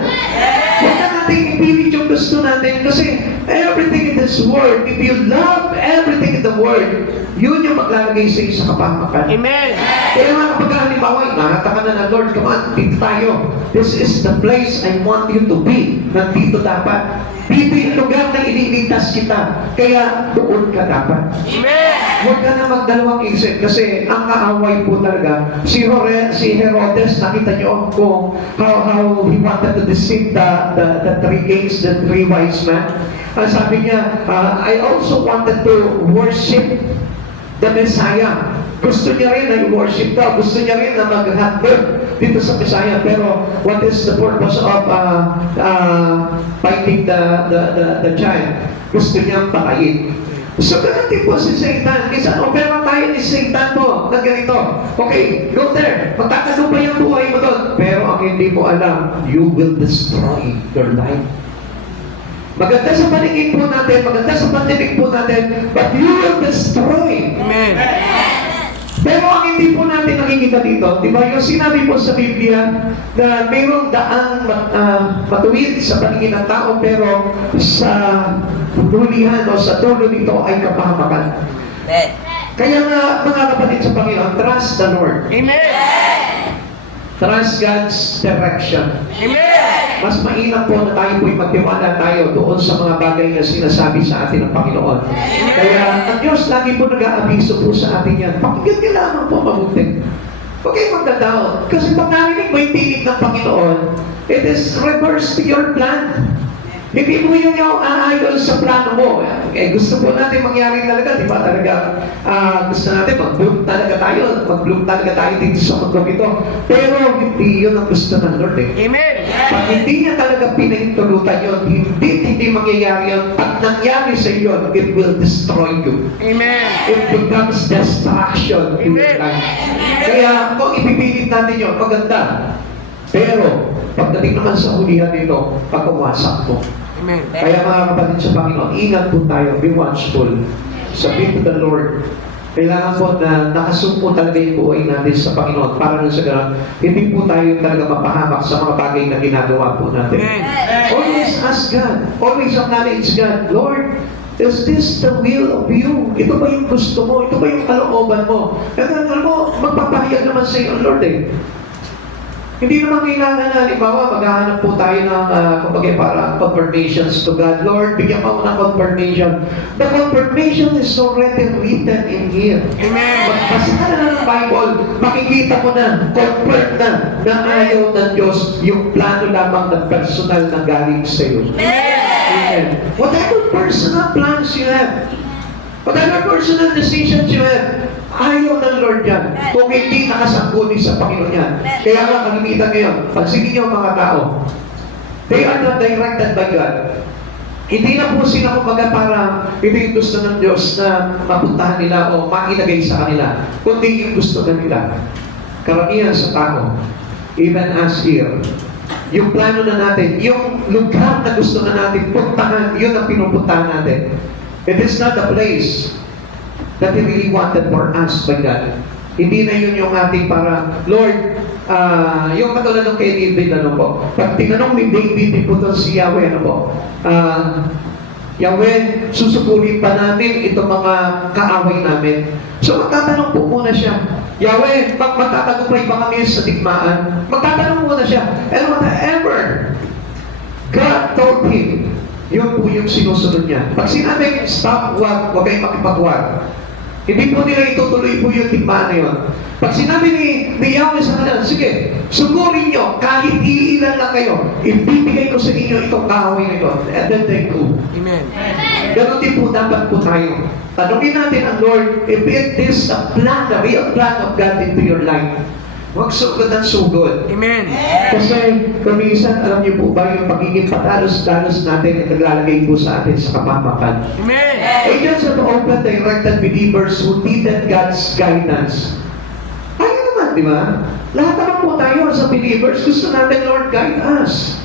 Huwag na natin ipilit yung gusto natin kasi everything in this world, if you love everything in the world, yun yung maglalagay sa iyo sa kapahamakan. Amen. Kaya nga kapag halimbawa, nakata ka na ng Lord, come on, dito tayo. This is the place I want you to be. Nandito dapat. Dito yung lugar na iniligtas kita. Kaya doon ka dapat. Amen. Huwag ka na magdalawang isip kasi ang kaaway po talaga. Si Herodes, nakita niyo kung how he wanted to deceive the three kings, the three wise men. Sabi niya, I also wanted to worship the Messiah. Gusto niya rin na i-worship daw. Gusto niya rin na mag-handle dito sa Messiah. Pero what is the purpose of fighting the child? Gusto niyang patayin. So, ganun din po si Satan. Minsan, opera tayo ni Satan po na ganito. Okay, go there. Magtatagumpay ang buhay mo doon. Pero ang hindi mo alam, you will destroy your life. Maganda sa paningin po natin, maganda sa pandinig po natin, but you will destroy. Amen. Pero ang hindi po natin nakikita dito, di ba, yung sinabi po sa Biblia na mayroong daang matuwid sa paningin ng tao, pero sa hulihan o sa dulo nito ay kapahamakan. Kaya nga, mga kapatid sa Panginoon, trust the Lord. Amen. Trust God's direction. Amen. Mas mainam po na tayo po'y magtiwala tayo doon sa mga bagay na sinasabi sa atin ng Panginoon. Kaya ang Diyos lagi po nag-aabiso po sa atin yan. Pakinggan niyo lamang po mabuti. Huwag kayong magdadoubt. Kasi pag narinig mo yung tinig ng Panginoon, it is reverse to your plan. Hindi mo yun yung aayon sa plano mo. Gusto po natin mangyari talaga, di ba? Talaga, gusto natin mag-boot talaga tayo. tayo, mag-bloom talaga tayo dito sa mundo ito. Pero hindi yun ang gusto ng Lord eh. Amen. Pag hindi niya talaga pinahintulutan yun, hindi mangyayari yun. Pag nangyari sa iyo, it will destroy you. Amen. It becomes destruction in your Amen. life. Kaya kung ipipilit natin yun, maganda. Pero, pagdating naman sa hulihan nito, pagkawasak mo. Amen. Kaya mga kapatid sa Panginoon, ingat po tayo, be watchful. Submit to the Lord. Kailangan po na nakasumpo talaga yung buhay natin sa Panginoon para na sa ganun, hindi po tayo talaga mapahamak sa mga bagay na ginagawa po natin. Amen. Always ask God. Always acknowledge God. Lord, is this the will of you? Ito ba yung gusto mo? Ito ba yung kalooban mo? Kaya alam mo, magpapahayag naman sa iyo, Lord eh. Hindi naman kailangan na, halimbawa, maghahanap po tayo ng, kumbaga, para confirmations to God. Lord, bigyan mo ng confirmation. The confirmation is already written in here. Amen. Magbasa ka na ng Bible, makikita mo na, confirmed na ayaw ng Diyos yung plano lamang ng personal na galing sa iyo. Amen. Whatever personal plans you have, whatever personal decisions you have, ayaw ng Lord yan. Kung hindi nakasangguni sa Panginoon yan. Kaya nga, kalimitan ngayon, pansinin niyo mga tao, they are not directed by God. Hindi na po sila kumbaga para ito yung gusto ng Diyos na mapuntahan nila o mailagay sa kanila, kundi yung gusto na nila. Karamihan sa tao, even as here, yung plano na natin, yung lugar na gusto na natin puntahan, yun ang pinupuntahan natin. It is not the place that He really wanted for us by God. Hindi na yun yung ating para, Lord, yung katulad ng kay David, ano po, pag tinanong ni David, po si Yahweh, ano po, Yahweh, susugurin pa namin itong mga kaaway namin. So magtatanong po muna siya, Yahweh, magtatagumpay ba kami sa digmaan? Magtatanong muna siya. And whatever God told him, yun po yung sinusunod niya. Pag sinabi, stop, huwag kayong makipagwag. Hindi po nila itutuloy po yung digmaan na yun. Pag sinabi ni Yahweh sa kanila, sige, sugurin nyo, kahit iilan lang kayo, ibibigay ko sa inyo itong kahoy na ito. And then they go. Amen. Ganon din po dapat po tayo. Tanungin natin ang Lord, if it is a plan, the real plan of God into your life, huwag sugod at sugod. Amen. Kasi kuminsan, alam niyo po ba, yung pagiging patalos-talos natin ay naglalagay po sa atin sa kapamakan. Amen. Angels have opened directed believers who needed God's guidance. Tayo naman, di ba? Lahat naman po tayo sa believers, gusto natin, Lord, guide us.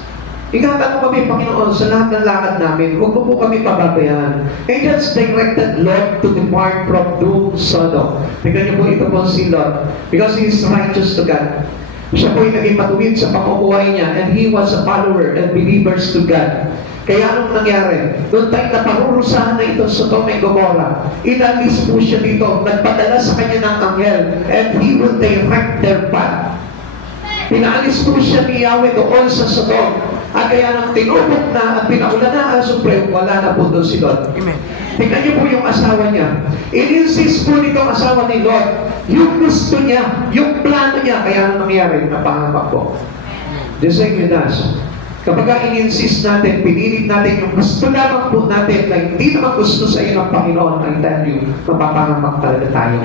Ingatan mo kami, Panginoon, sa lahat ng lakad namin. Huwag mo po kami pababayaan. Angels directed Lot to depart from doom Sodom. Tingnan niyo po ito po si Lot. Because he is righteous to God. Siya po ay naging matuwid sa pamumuhay niya and he was a follower and believers to God. Kaya anong nangyari? Doon tayo naparurusahan na ito sa Sodom and Gomorrah. Inalis po siya dito. Nagpadala sa kanya ng anghel and he will direct their path. Pinaalis po siya ni Yahweh doon sa Sodom. At kaya nang tinupok na at pinaulan na ang Supreme, wala na po doon si Lot. Amen. Tingnan niyo po yung asawa niya. In-insist po nitong asawa ni Lot, yung gusto niya, yung plano niya, kaya anong nangyari? Napahamak po. The same with us. Kapag in-insist natin, pinilit natin yung gusto lamang po natin na hindi naman gusto sa iyo ng Panginoon, I tell you, mapapahamak talaga tayo.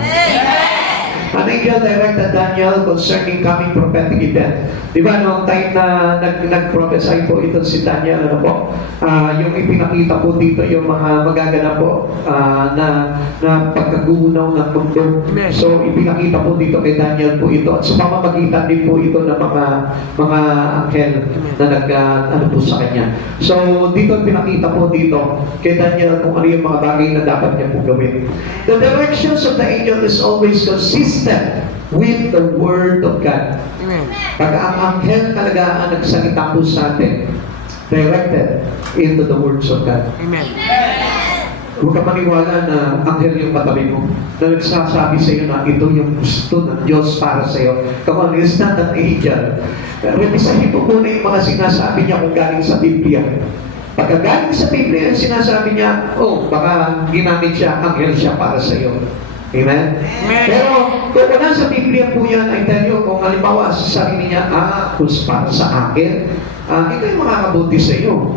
An angel directed Daniel concerning coming prophetic event. Di ba, noong time na nag-prophesy po ito si Daniel, ano po, yung ipinakita po dito yung mga magaganap po na pagkagunaw ng mundo. So, ipinakita po dito kay Daniel po ito. At sa pamamagitan din po ito ng mga anghel na ano po sa kanya. So, dito pinakita po dito kay Daniel kung ano yung mga bagay na dapat niya po gawin. The directions of the angel is always consistent with the Word of God. Amen. Pag ang anghel talaga ang nagsalita po sa atin, directed into the words of God. Amen. Huwag ka maniwala na anghel yung katabi mo, na nagsasabi sa iyo na ito yung gusto ng Diyos para sa iyo. Come on, it's not an angel. Revisahin po muna yung mga sinasabi niya kung galing sa Biblia. Pagka galing sa Biblia, yung sinasabi niya, oh, baka ginamit siya, anghel siya para sa iyo. Amen? Amen. Pero kung wala sa Biblia po yan, I tell you, kung halimbawa sa sarili niya, kung para sa akin, ito yung makakabuti sa iyo.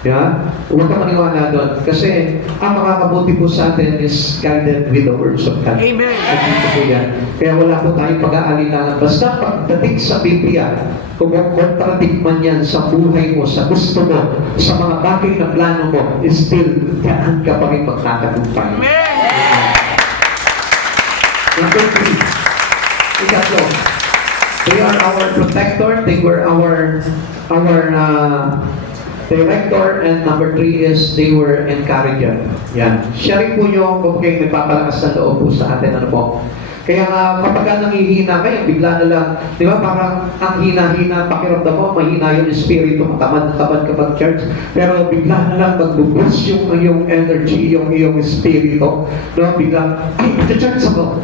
Yeah? Huwag ka maniwala doon. Kasi ang makakabuti po sa atin is guided with the words of God. Amen. At dito po yan. Kaya wala po tayong pag-aalinlangan. Basta pagdating sa Biblia, kung kontradict man yan sa buhay mo, sa gusto mo, sa mga bagay na plano mo, still, daan ka pa rin magtatagumpay. Amen. Number 3. Ikatlo. They are our protector. They were our director, and number 3 is they were encourager. Yan. Siya rin po yung kung nagpapalakas ng loob po sa atin. Ano po? Kaya kapag ka nangihina kayo, bigla na lang, di ba parang ang hina-hina, pakiramdam mo, mahina yung espiritu, tamad ka mag-church, pero bigla na lang mag-boost yung energy, yung espiritu, no? Bigla, ay, church ako.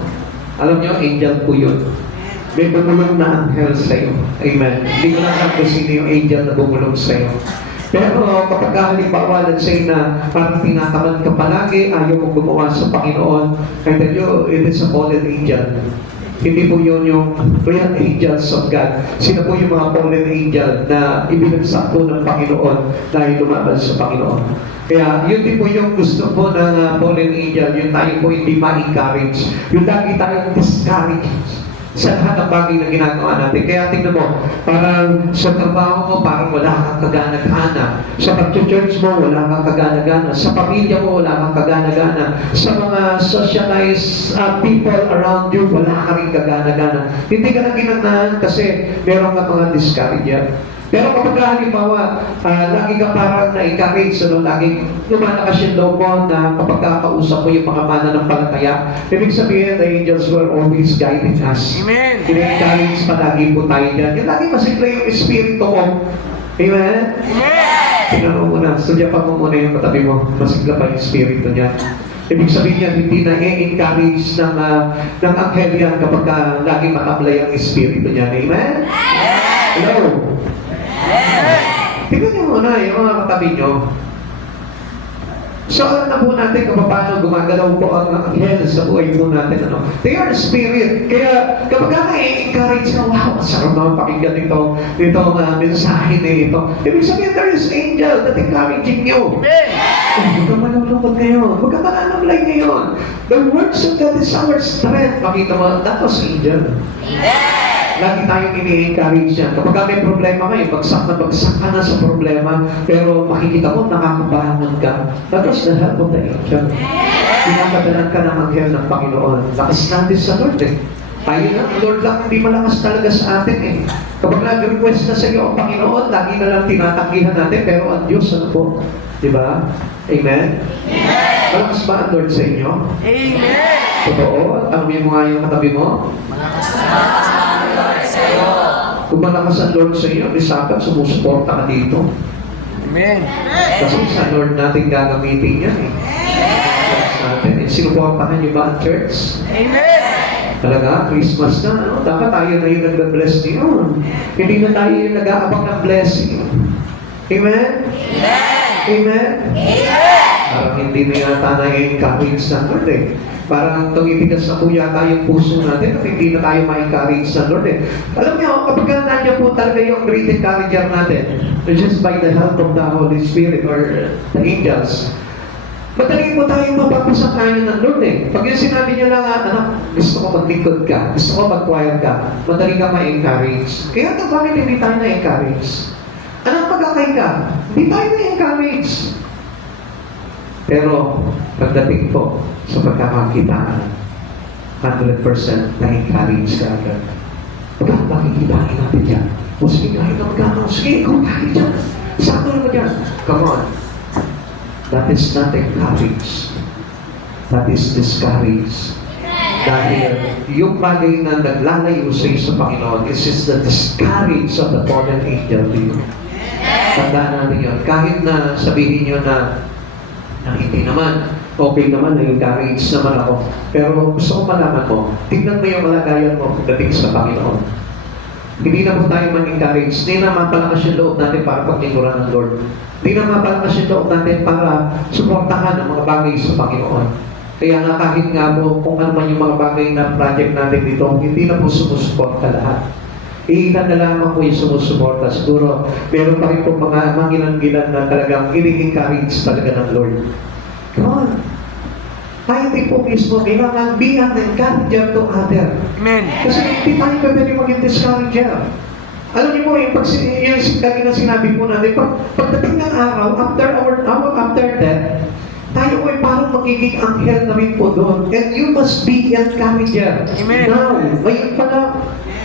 Alam niyo, angel po yun. May bumulong na anghel sa'yo. Amen. Hindi ko lang alam kung sino yung angel na bumulong sa'yo. Pero kapag halimbawa, let's say na parang tinatamad ka palagi, ayaw mong gumawa sa Panginoon, I tell you, it is a fallen angel. Hindi po yun yung real angels of God. Sino po yung mga fallen angel na ibinagsak po ng Panginoon dahil lumaban sa Panginoon. Kaya yun din po yung gusto po ng fallen angel, yung tayo po hindi ma-encourage. Yung lagi tayong discouraged sa lahat ng bagay na ginagawa natin. Kaya tingnan mo, parang sa trabaho mo, parang wala kang kagana-gana. Sa pag-church mo, wala kang kagana-gana. Sa pamilya mo, wala kang kagana-gana. Sa mga socialized people around you, wala ka rin kagana-gana. Hindi ka na ginanahan kasi meron ka mga discouraged. Pero kapag halimbawa, lagi ka parang na-encourage, lagi lumalakas yung loob mo na kapag kakausap mo yung mga mananampalataya, ibig sabihin, the angels were always guiding us. Amen. Kine-encourage palagi po tayo dyan. Yung lagi masikla yung espiritu mo. Amen? Amen. Tingnan mo muna, sudyapan mo muna yung katabi mo, masikla pa yung espiritu niya. Ibig sabihin niya, hindi na i-encourage ng anghel yan kapag lagi matablay ang espiritu niya. Amen? Hello? Tingnan niyo muna yung mga katabi niyo. So, alam na po natin kung paano gumagalaw po ang anghel sa buhay po natin. Ano? They are spirit. Kaya kapag na-encourage na, wow, sarap naman pakinggan nito mensahe na ito. Ibig sabihin, there is angel that encouraging you. Amen. Huwag ka malulungkot ngayon. Huwag ka mananablay ngayon. The words of God is our strength. Makita mo, that was angel. Lagi tayong ini-encourage yan. Kapag may problema kayo, bagsak ka na sa problema, pero makikita mo, nakakabahangan ka. That was the help of the angel. Pinapadalan ka ng anghel ng Panginoon. Lakas natin sa Lord eh. Tayo na, Lord lang hindi malakas talaga sa atin eh. Kapag nag-request na sa iyo ang Panginoon, lagi na lang tinatanggihan natin, pero ang Diyos, ano po? Diba? Amen? Malakas ba ang Lord sa inyo? Amen. Totoo? Tanongin mo nga yung katabi mo? Kung malakas ang Lord sa iyo, may sapat sumusuporta ka dito. Amen. Kasi sa Lord natin gagamitin yan eh. Natin. Sinuportahan niyo ba ang church? Amen. Talaga, Christmas na, ano? Dapat tayo na yung nag-bless niyo. Hindi na tayo yung nag-aabang ng blessing. Amen? Amen? Parang hindi na yata na-encourage ng Lord eh. Parang tumitigas na po yata yung puso natin at hindi na tayo ma-encourage ng Lord eh. Alam niyo, kapag nandiyan po talaga yung great encourager natin, just by the help of the Holy Spirit or the angels, madali po tayong mapapasakayan ng Lord eh. Pag yung sinabi niya lang, anak, gusto ko maglingkod ka, gusto ko mag-choir ka, madali ka ma-encourage. Kaya ito bakit hindi tayo na-encourage? Anak, pagkakay ka, hindi tayo na-encourage. Pero, pagdating po sa pagkakakitaan, 100% na-encourage ka agad. Pagka makikitain natin yan, o sige, kahit na magkano, sige, ikaw tayo dyan. Saan naman dyan? Come on. That is not encourage. That is discourage. Dahil yung bagay na naglalayo sa iyo sa Panginoon, this is the discourage of the fallen angel to you. Tandaan natin yun. Kahit na sabihin nyo na hindi naman, okay naman, na-encourage naman ako. Pero gusto ko malaman mo, tignan mo yung malagayan mo pagdating sa Panginoon. Hindi na po tayo man-encourage. Hindi na mapalakas yung loob natin para paglingkuran ng Lord. Hindi na mapalakas yung loob natin para suportahan ang mga bagay sa Panginoon. Kaya nga kahit nga po kung ano man yung mga bagay na project natin dito, hindi na po sumusuporta lahat. ilan na lamang po yung sumusuporta. Siguro, meron pa rin po mga mangilan-gilan na talagang ini-encourage talaga ng Lord. Come on. Tayo din po mismo, kailangan be an encourager to other. Amen. Kasi hindi tayo pwede maging discourager. Alam niyo po, yung kanina sinabi po natin, pagdating ng araw, after death, tayo po ay parang magiging anghel na rin po doon. And you must be encourager. Amen. Now, ngayon pa na,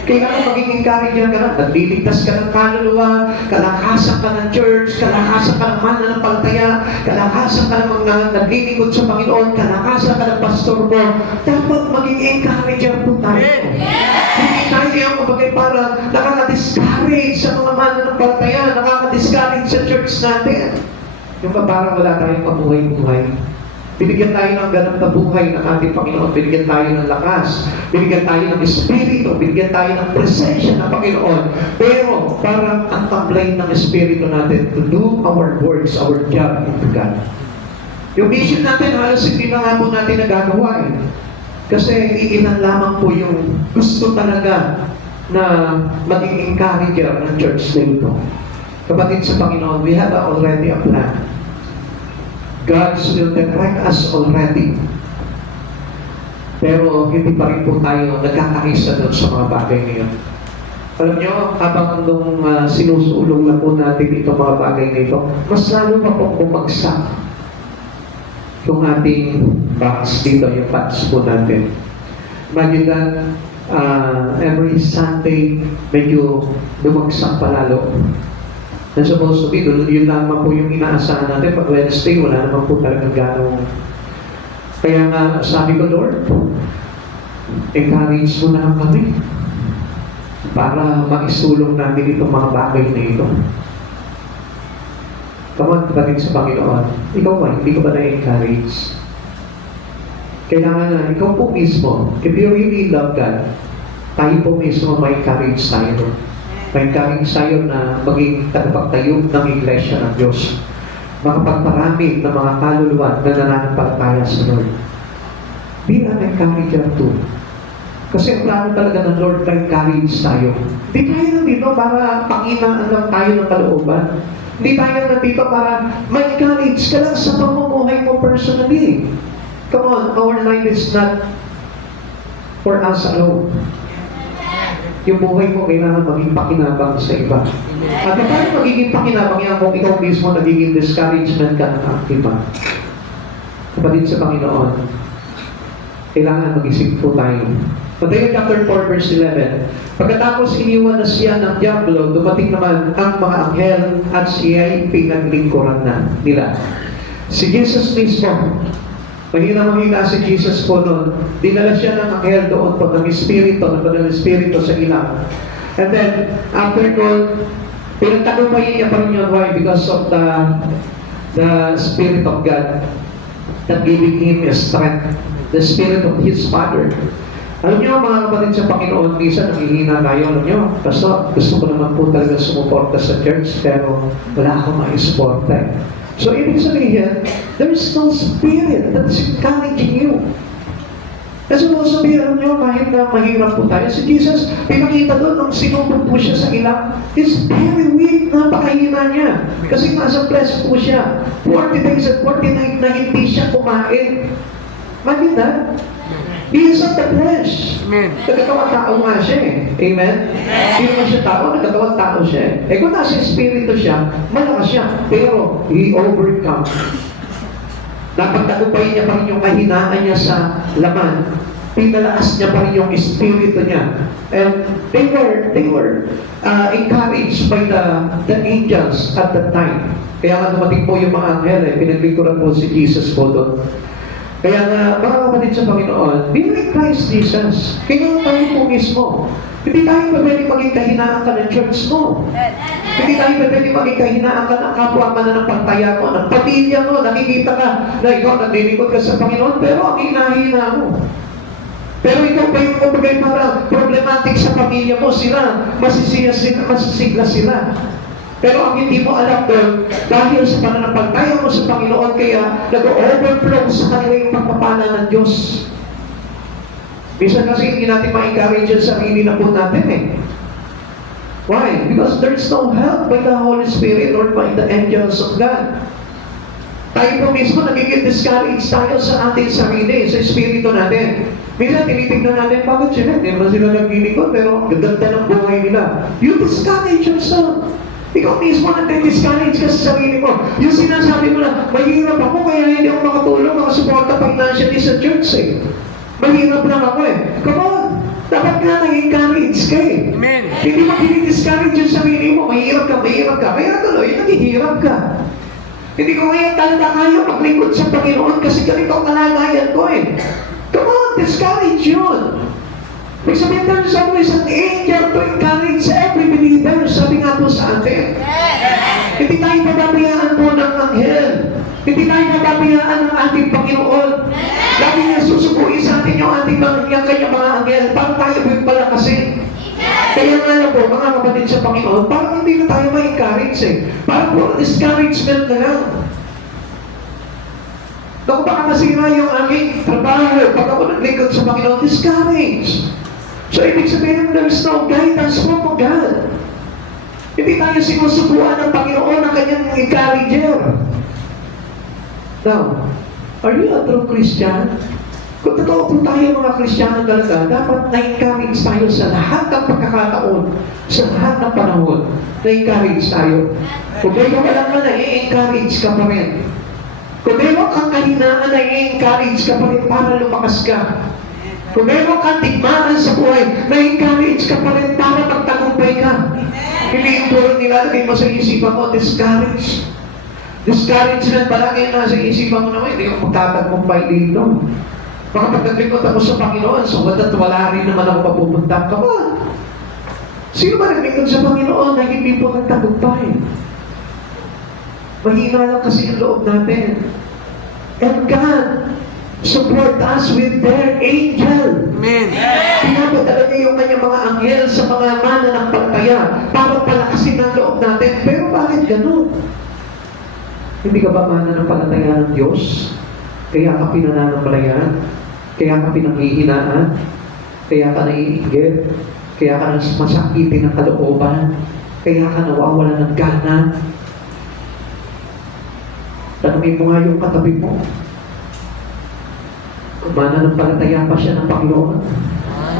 kailangan maging encourager ka na. Nagliligtas ka ng kaluluwa, kalakasan ka ng church, kalakasan ka ng mananampalataya, kalakasan ka ng mga naglilingkod sa Panginoon, kalakasan ka ng pastor mo. Dapat maging encourager po tayo. Hindi tayo yung kapagay para nakaka-discourage sa mga mananampalataya, nakaka-discourage sa church natin. Yung parang wala tayong pabuhay-buhay. Binigyan tayo ng ganap na buhay ng ating Panginoon. Binigyan tayo ng lakas. Binigyan tayo ng Espiritu. Binigyan tayo ng presensya ng Panginoon. Pero parang ang taglay ng Espiritu natin to do our works, our job into God. Yung mission natin, halos hindi na nga po natin nagagawa eh. Kasi iilan lamang po yung gusto talaga na maging encourager ng church na ito. Kapatid sa Panginoon, we have already a plan. God's will direct us already. Pero hindi pa rin po tayo nagkakaisa doon sa mga bagay ngayon. Alam nyo, habang nung sinusulong na po natin itong mga bagay na ito, mas lalo pa po bumagsak yung ating box dito, yung pants po natin. Imagine that, every Sunday, medyo bumagsak palalo. And supposed to be, yun lamang po yung inaasahan natin. Pag Wednesday, wala naman po talagang gano'ng. Kaya nga, sabi ko, Lord, encourage mo na lang kami para maisulong namin itong mga bagay na ito. Come on, kapatid sa Panginoon. Ikaw ba, hindi ko ba na-encourage? Kailangan na, ikaw po mismo, if you really love God, tayo po mismo ma-encourage tayo. Ma-encourage tayo na maging tagapagtayo ng Iglesia ng Diyos. Makapagparami ng mga kaluluwa na nananampalataya sa Lord. Be an encourager too. Kasi ang plano talaga ng Lord na encourage tayo. Hindi tayo nandito para panginaan lang tayo ng kalooban. Hindi tayo nandito para ma-encourage ka lang sa pamumuhay mo personally. Come on, our life is not for us alone. Yung buhay mo kailangan maging pakinabang sa iba. At paano magiging pakinabang yan kung ikaw mismo nagiging discouragement ka ng iba? Kapatid sa Panginoon, kailangan mag-isip po tayo. Matthew chapter 4 verse 11. Pagkatapos iniwan na siya ng Diablo, dumating naman ang mga anghel at siya ay pinaglingkuran na nila. Si Jesus mismo, mahina si Jesus po noon, dinala siya ng anghel doon po ng Espiritu sa ilang. And then, after noon, pinagtagumpayin niya pa rin yun. Why? Because of the Spirit of God that giving him a strength. The Spirit of his Father. Alam niyo, mga kapatid sa Panginoon, minsan naghihina tayo. Alam niyo, gusto ko naman po talaga sumuporta sa church, pero wala akong ma-suporta eh. So, ibig sabihin, there is no spirit that is encouraging you. Kasi mo sabihin, alam nyo, kahit na mahirap po tayo, si Jesus, pinakita doon, nung sinubog po siya sa ilang, is very weak, napakahina niya. Kasi nasa flesh po siya. 40 days at 40 nights na hindi siya kumain. Imagine that? He is of the flesh. Amen. Nagkatawang tao nga siya eh. Amen? Hindi naman siya tao, nagkatawang tao siya eh. Eh kung nasa espiritu siya, malakas siya. Pero, he overcome. Napagtagumpayin niya pa rin yung kahinaan niya sa laman. Pinalaas niya pa rin yung espiritu niya. And they were encouraged by the angels at that time. Kaya nga dumating po yung mga anghel eh. Pinaglingkuran po si Jesus po doon. Kaya nga, mga kapatid sa Panginoon, be like Christ Jesus. Kaya tayo po mismo. Hindi tayo pwede maging kahinaan ka ng church mo. Hindi tayo pwede maging kahinaan ka ng kapwa mananampalataya mo, ng pamilya mo. Nakikita ka na ikaw naglilingkod ka sa Panginoon, pero ang hinahina mo. Pero ikaw pa yung kumagay para problematic sa pamilya mo, sila, masisigla sila. Pero ang hindi mo alam doon, dahil sa pananampalataya mo sa Panginoon, kaya nag-overflow sa kanila yung pagpapala ng Diyos. Minsan kasi hindi natin ma-encourage yung sarili na po natin eh. Why? Because there's no help by the Holy Spirit or by the angels of God. Tayo po mismo nagiging discouraged tayo sa ating sarili, sa espiritu natin. Minsan tinitignan natin, bakit sila? Hindi naman sila naglilingkod, pero ang ganda ng buhay nila. You discourage yourself. Ikaw mismo nag-discourage ka sa sarili mo. Yung sinasabi mo na, mahirap ako kaya hindi ako makatulong, makasuporta financially sa church eh. Mahirap lang ako eh. Come on! Dapat nga nag-encourage ka eh. Amen. Hindi mo dinidiscourage yung sarili mo. Mahirap ka. Kaya tuloy, naghihirap ka. Hindi ko ngayon talaga kaya maglingkod sa Panginoon kasi ganito ang kalagayan ko eh. Come on, discourage yun. May sabihin tayo sa always an angel to encourage every believer. Sabi nga po sa atin. Hindi tayo pababayaan po ng anghel. Hindi tayo pababayaan ng ating Panginoon. Lagi niya susubuin sa atin yung ating yung kanyang mga anghel para tayo po palakasin. Kaya nga lang po, mga kapatid sa Panginoon, parang hindi na tayo ma-encourage eh. Parang po, discouragement na lang. Naku, baka masira yung aking trabaho. Pag ako naglingkod sa Panginoon, discourage. So, ibig sabihin, there's no guidance from God. Hindi tayo sinusubuan ng Panginoon ng kanyang encourager. Now, are you a true Christian? Kung totoo po tayo mga Kristiyano talaga, dapat na-encourage tayo sa lahat ng pagkakataon, sa lahat ng panahon. Na-encourage tayo. Kung mayroon ka lang na na-encourage ka pa rin. Kung mayroon kang kahinaan, na-encourage ka pa rin para lumakas ka. Kung mayroon kang tigmaan sa buhay, na-encourage ka pa rin para magtagumpay ka. Hindi yung puro nilalagay mo sa isipan mo, discourage. Discouragement palagi nasa isipan mo naman, hindi ko magtatagumpay dito. Baka pag naglingkod ako sa Panginoon, so wala rin naman ako mapupunta. Come on! Sino ba naglingkod sa Panginoon na hindi po nagtagumpay? Mahina lang kasi ang loob natin. And God support us with their angel. Amen. Pinapadala niya yung kanyang mga anghel sa mga mananampalataya para palakasin ang loob natin. Pero bakit ganun? Hindi ka ba mananampalataya ng Diyos? Kaya ka pinananampalayaan? Kaya ka pinanghihinaan? Kaya ka naiinggit? Kaya ka masakitin ng kalooban? Kaya ka nawawala ng gana? Tanungin mo nga yung katabi mo. Kung mananampalataya pa siya ng Panginoon.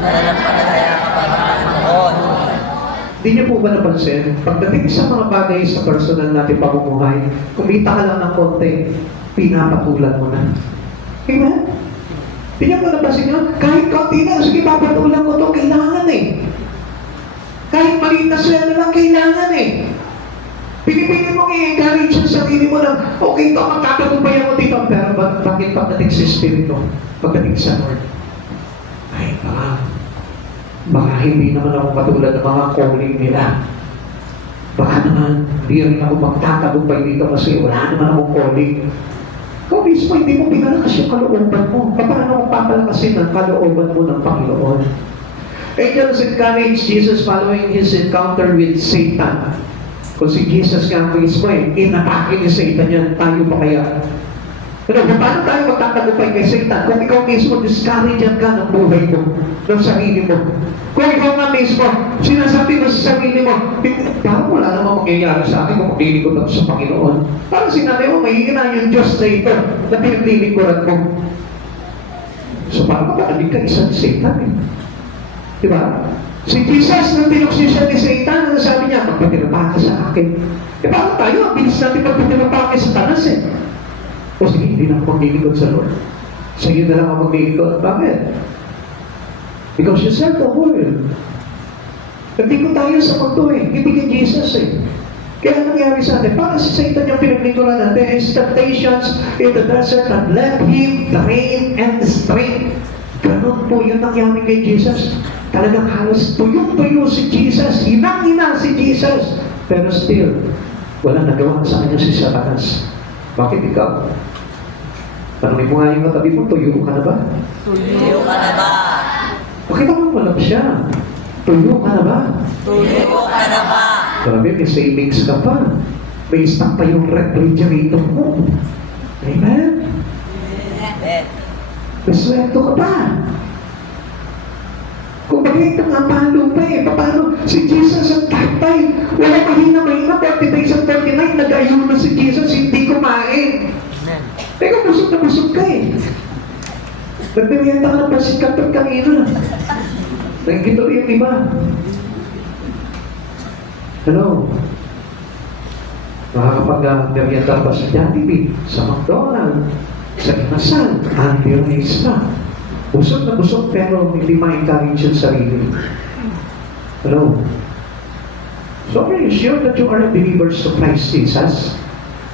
Mananampalataya ka pa ng Panginoon. Hindi niyo po ba napansin? Pagdating sa mga bagay sa personal natin pamumuhay, kumita ka lang ng konti, pinapatulan mo na. Amen? Hindi mo napansin yun? Kahit konti na, sige, papatulan ko ito, kailangan eh. Kahit maliit na sweldo lang, kailangan eh. Pinipilit mo i-encourage yung sarili mo na, okay ito, magkakagumpayan mo dito. Pero bakit pagdating sa Espiritu, pagdating sa Lord, ay, baka hindi naman ako katulad ng mga calling nila. Baka naman, hindi rin ako magtatagumpay dito kasi wala naman akong calling. Kung mismo hindi mo pinalakas yung kalooban mo, paano mo papalakasin ang kalooban mo ng Panginoon? Angels encourage Jesus following his encounter with Satan. Kung si Jesus nga mismo inatake ni Satan yan, tayo pa kaya? Pero paano tayo magtatagumpay kay Satan? Kung ikaw mismo discourage ka ng buhay mo, ng sarili mo. Kung ikaw nga mismo, sinasabi mo sa sarili mo, parang wala namang mangyayari sa akin kung maglilingkod ako sa Panginoon. Parang sinabi mo, mahihina yung Diyos na ito na pinaglilingkuran mo. So parang mapaalig ka isang Satan eh. Diba? Si Jesus, nang tinuksin siya ni Satan, ano sabi niya? Magpatinapa ka sa akin. Eh parang tayo, ang bilis natin magpatinapa ka sa tanas eh. O sige, hindi na ako maglilingkod sa Lord. Sa iyo na lang ako maglilingkod. Bakit? Because you serve the world. Nagtingko tayo sa mundo eh. Hindi kay Jesus eh. Kaya nangyari sa atin, para si Satan yung pinaglingkuran natin, his temptations in the desert and left him the rain and the strength. Ganun po yung nangyari kay Jesus. Talagang halos tuyong-tuyo si Jesus, hinang-hina si Jesus. Pero still, walang nagawa sa kanya si Satanas. Bakit ikaw? Tanungin mo nga yung katabi mo, tuyo ka na ba? Tuyo ka na ba? Bakit ako walang siya? Tuyo ka na ba? Tuyo ka na ba? Grabe, may savings ka pa. May stock pa yung refrigerator mo. Amen? Amen. May sweldo ka pa. Kung bakit ang palo pa eh, paano si Jesus ang buhay. Wala mahina, 40 days and 40 nights, nag-ayuno si Jesus, hindi kumain. Amen. Teka, busog na busog ka eh. Nagpimienta ka ng pasikapag kanina. Nagkito yung iba. Ano? Makakapag-merienda pa sa Jollibee, sa McDonald's, sa Inasal, anti-race pa. Busog na busog pero hindi ma-encourage yung sarili. Ano? So are you sure that you are believers to Christ Jesus?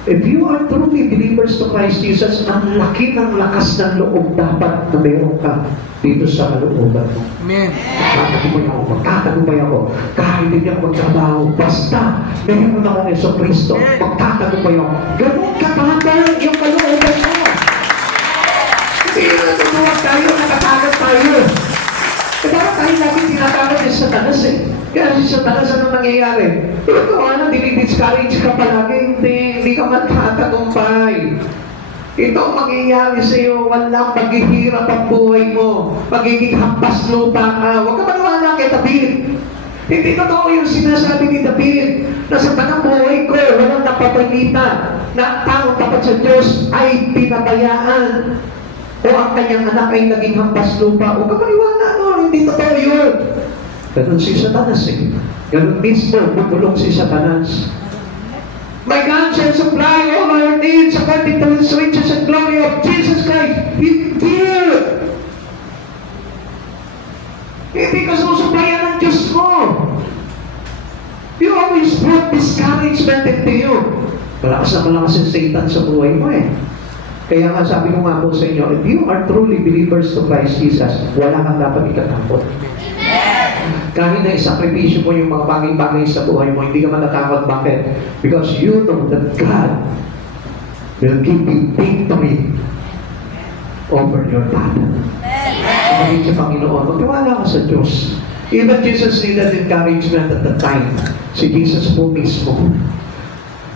If you are truly believers to Christ Jesus, ang laki ng lakas ng loob dapat na meron ka dito sa kalooban mo. Amen. Magtatagumpay ako. Kahit hindi ako magtrabaho, basta meron akong Yeso Kristo, magtatagumpay ako. Ganun katapang yung kalooban mo. Hindi na natutuwag tayo, nakatagat tayo. Dapat tayo lagi tinatagat ni Satanas eh. Kaya si Satanas, anong nangyayari? Ito, dinidiscourage ka palagi, hindi ka matatagumpay. Ito ang mangyayari sa iyo, walang paghihirap ang buhay mo. Magiging hampas lupa ka. Huwag ka maniwala kay David. Hindi totoo yung sinasabi ni David na sa tanang buhay ko, walang napapalitan na ang taong tapat sa Diyos ay pinabayaan. O ang kanyang anak ay naging hampas lupa. Huwag ka maniwala, no? Hindi totoo yun. Ganun si Satanas eh. Ganun mismo, bubulong si Satanas. My God shall supply all our needs according to His riches and glory of Jesus Christ. Hindi! Hindi ka susuplayan ng Diyos mo. You always brought discouragement into you. Malakas na malakas yung Satan sa buhay mo eh. Kaya nga sabi ko nga po sa inyo, if you are truly believers to Christ Jesus, wala kang dapat ikatakot. Kahit na isakripisyo mo yung mga bagay-bagay sa buhay mo, hindi ka matatakot. Bakit? Because you know that God will give you victory over your battle. Amen. Sa Panginoon, magtiwala ka sa Diyos. Even Jesus needed encouragement at the time. Si Jesus po mismo.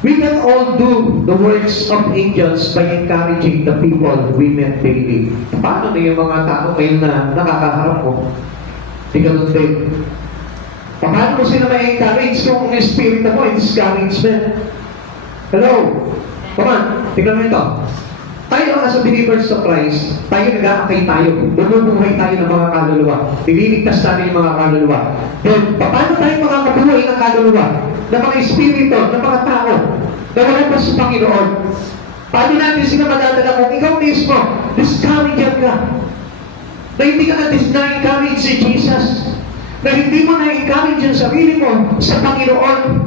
We can all do the works of angels by encouraging the people we met daily. Paano na yung mga tao ngayon na nakakaharap mo? Hindi ganun din. Paano mo sila ma-encourage kung ang espiritu mo ay discouragement? Hello? Come on, tignan mo ito. Tayo as a believers of Christ, tayo nag-aakay tayo. Bumubuhay tayo ng mga kaluluwa. Nililigtas natin yung mga kaluluwa. Then, paano tayo makakabuhay ng kaluluwa? Ng mga espiritu, ng mga tao, na wala pa sa Panginoon? Paano natin sila madadala kung ikaw mismo, discouraged ka? Na hindi ka na-encourage si Jesus, na hindi mo na-encourage yung sarili mo sa Panginoon,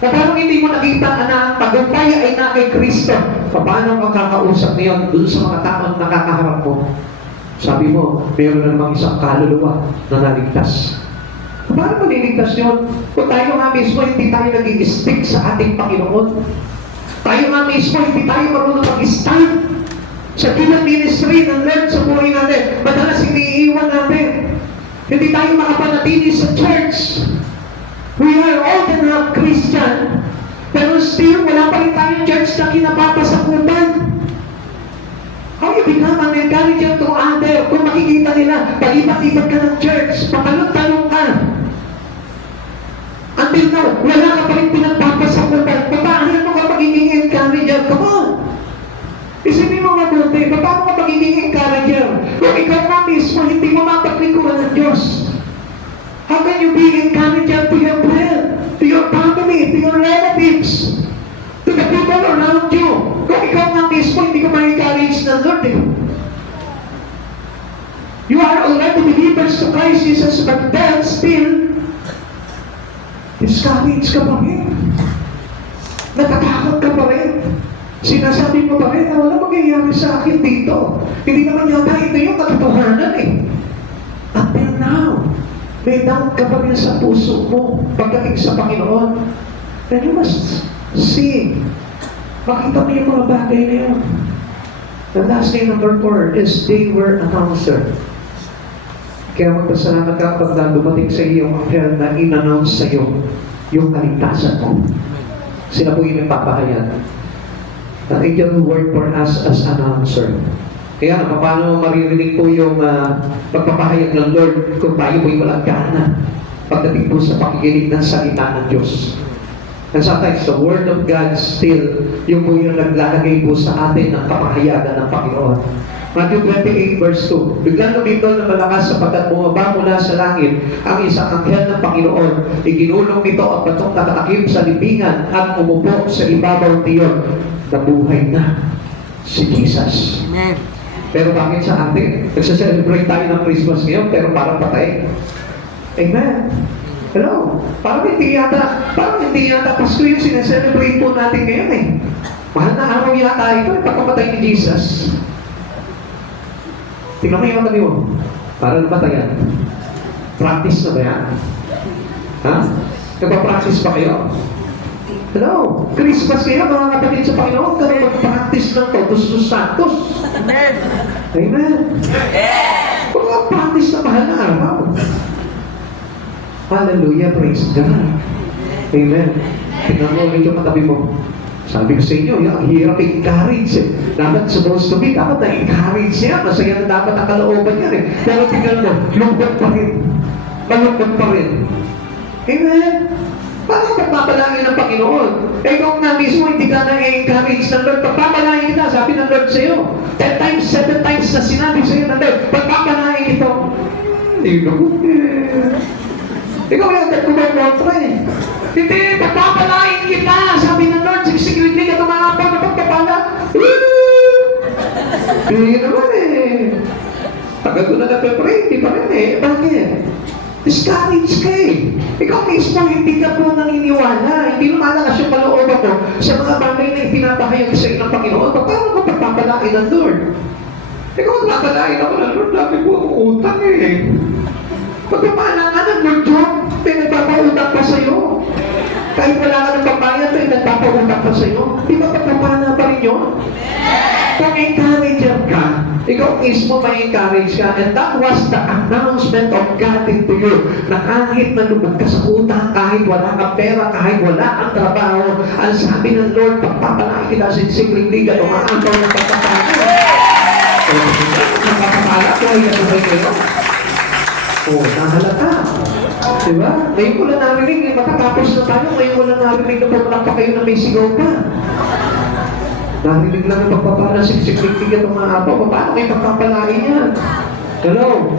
na parang hindi mo nakita na ang tagumpay ay na kay Kristo. Paano ka kakausap niyon dun sa mga taong nakakaharap mo? Sabi mo, meron na namang isang kaluluwa na naligtas. Paano maliligtas yun? Kung tayo nga mismo hindi tayo nag-i-stick sa ating Panginoon, tayo nga mismo hindi tayo marunong mag-stand sa bilang ministry ng Lord sa buhay natin, madalas iniiwan natin. Hindi tayo makapanatili sa church. We are old enough Christian, pero still, wala pa rin tayong church na kinapapasakutan. How you become an encourager to other? Kung makikita nila, pag-ibat-ibat ka ng church, patalong-talong ka. Until now, wala ka pa rin pinagpapasakutan. Paano mo ka magiging encourager? Come on! Isipin mo mabuti, paano ka magiging encourager? Kung ikaw nga mismo, hindi mo mapaglikuran ng Diyos. How can you be encourager to your friend, to your family, to your relatives, to the people around you? Kung ikaw nga mismo, hindi ka ma-encourage ng Lord eh. You are already believers to Christ Jesus, but then still, discouraged ka pa rin. Natatakot ka pa rin. Sinasabi mo pa rin na wala mangyayari sa akin dito. Hindi naman yata ito yung katotohanan eh. Until now, may doubt ka pa rin sa puso mo pagdating sa Panginoon. Then you must see. Makita mo yung mga bagay na yun. The last thing, number 4, is they were announcer. Kaya magpasalamat ka pag dumating sa iyo ang anghel na in-announce sa iyo yung kaligtasan mo. Sila po yung nagpapahayag. An angel who worked for us as announcer. Kaya paano maririnig po yung pagpapahayag ng Lord kung tayo po'y walang gana pagdating po sa pakikinig ng salita ng Diyos. And sometimes the Word of God still, yung po yung naglalagay po sa atin ng kapahayagan ng Panginoon. Matthew 28 verse 2, biglang lumitaw na malakas sapagkat bumaba mula sa langit ang isang anghel ng Panginoon. Iginulong nito ang batong nakatakip sa libingan at umupo sa ibabaw tiyon. Nabuhay na si Jesus. Amen. Pero bakit sa atin? Nagsa-celebrate tayo ng Christmas ngayon pero parang patay. Amen. Hello? Parang hindi yata Pasko yung sineselebrate po natin ngayon eh. Mahal na araw yata ito eh, pagkamatay ni Jesus. Tingnan mo yung katabi mo. Para namatay yan. Practice na ba yan? Ha? Nagpa-practice pa kayo? Hello? Christmas kayo, mga kapatid sa Panginoon, kami mag-practice ng Todos los Santos. Amen. Amen. Kung mag-practice na mahal na araw. Hallelujah, praise God. Amen. Tingnan mo ulit yung katabi mo. Sabi ko sa inyo, yung hirap i-encourage eh. Dapat supposed to be, dapat na-encourage niya. Masaya na dapat ang kalooban niya eh. Pero tingnan mo, lungkot pa rin. Malungkot pa rin. Amen. Paano pagpapalangin ng Panginoon? Eh kung na mismo hindi ka na-encourage ng Lord, pagpapalangin kita, sabi ng Lord sa iyo. 10 times, 7 times na sinabi sa iyo ng Lord, pagpapalangin ito. Hindi ko ikaw yung kumontra eh. Hindi, pagpapalain kita. Sabi ng Lord, sigsiglig ka ng mga apang na pagpapala. Hindi naman eh. Tagal ko na napapray, hindi pa rin eh. Bakit? Discourage ka eh. Ikaw mismo, hindi ka po naniniwala. Hindi lumalakas yung kalooban ko sa mga bagay na ipinapahayag sa inang Panginoon. Paano ko pagpapalain ng Lord? Ikaw pagpapalain ako ng Lord, dami po akong utang eh. Pagpapala ka ng Lord John, nagpapautang pa sa'yo. Kahit wala ka ng pagbayad, nagpapautang pa sa'yo. Di ba pagpapala pa rin yun? Kung encourager ka, ikaw mismo may encourage ka. And that was the announcement of God into you. Na kahit nalubog ka sa utang, kahit wala kang pera, kahit wala kang trabaho, ang sabi ng Lord, pagpapalain kita sa sigling liga, umaantaw ng pagpapala. Pagpapala, kung ay natubay kayo. Oh, nahalata. Diba? Ngayon ko lang narinig, matatapos na tayo, ngayon ko lang narinig na pumunang pa kayo na may sigaw pa. Narinig lang yung pagpapala, siksik-tik itong mga apo. Paano kayo pagpapalain yan? Hello?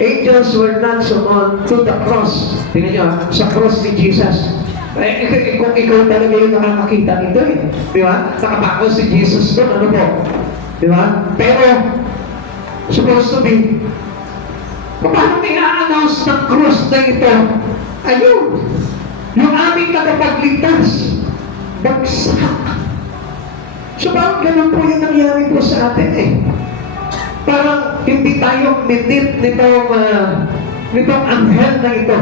Angels were not summoned to the cross. Tingnan nyo, sa cross ni Jesus. Kung ikaw talaga yung nakakakita nito eh. Di ba? Nakapako si Jesus doon, ano po? Di ba? Pero, supposed to be, paano i-announce ng cross na ito? Ayun, yung aming tagapagligtas, bagsak. So parang ganun po yung nangyari po sa atin eh. Parang hindi tayo minit nitong anghel na ito.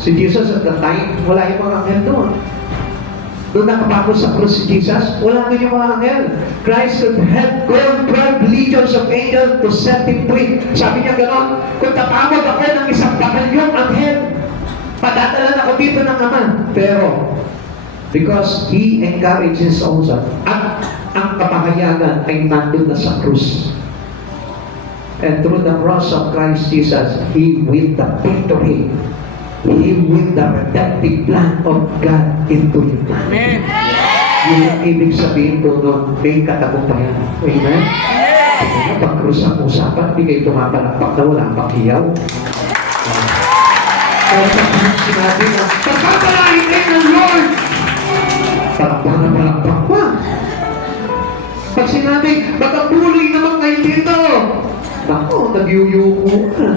Si Jesus at the time, wala yung mga anghel doon. Doon nakapako sa cross si Jesus, wala na yung mga anghel. Christ could have called 12 legions of angels to set him free. Sabi niya gano'n, kung tatawag ako ng isang batalyong anghel, padadalan ako dito ng Ama. Pero, because He encourages also, at ang kapahayagan ay nandun na sa krus. And through the cross of Christ Jesus, He win the victory. He win the redemptive plan of God into your life. Amen. Yung ibig sabihin po nun, may katagumpayan. Amen? Kaya pag-krus ang usapan, hindi kayo tumapalakpak na wala pang hiyaw. Kaya pag sinabi na, pagpapalain kayo ng Lord! Palakpak na palakpak pa. Pag sinabi, magkabuloy naman kayo dito! Naku, nagyuyuko ka.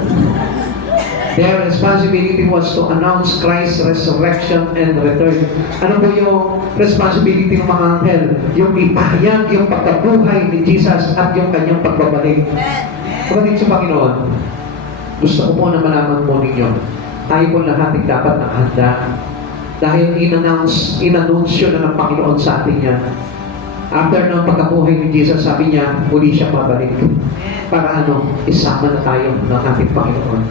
Their responsibility was to announce Christ's resurrection and return. Ano po yung responsibility ng mga anghel? Yung ipahayag yung pagkabuhay ni Jesus at yung kanyang pagbabalik. Kapatid sa Panginoon, gusto ko po na malaman po ninyo, tayo po lahat ay dapat nakahanda. Dahil inanunsyo na ng Panginoon sa atin yan. After ng pagkabuhay ni Jesus, sabi niya, muli siya pabalik. Para isama na tayo ng ating Panginoon.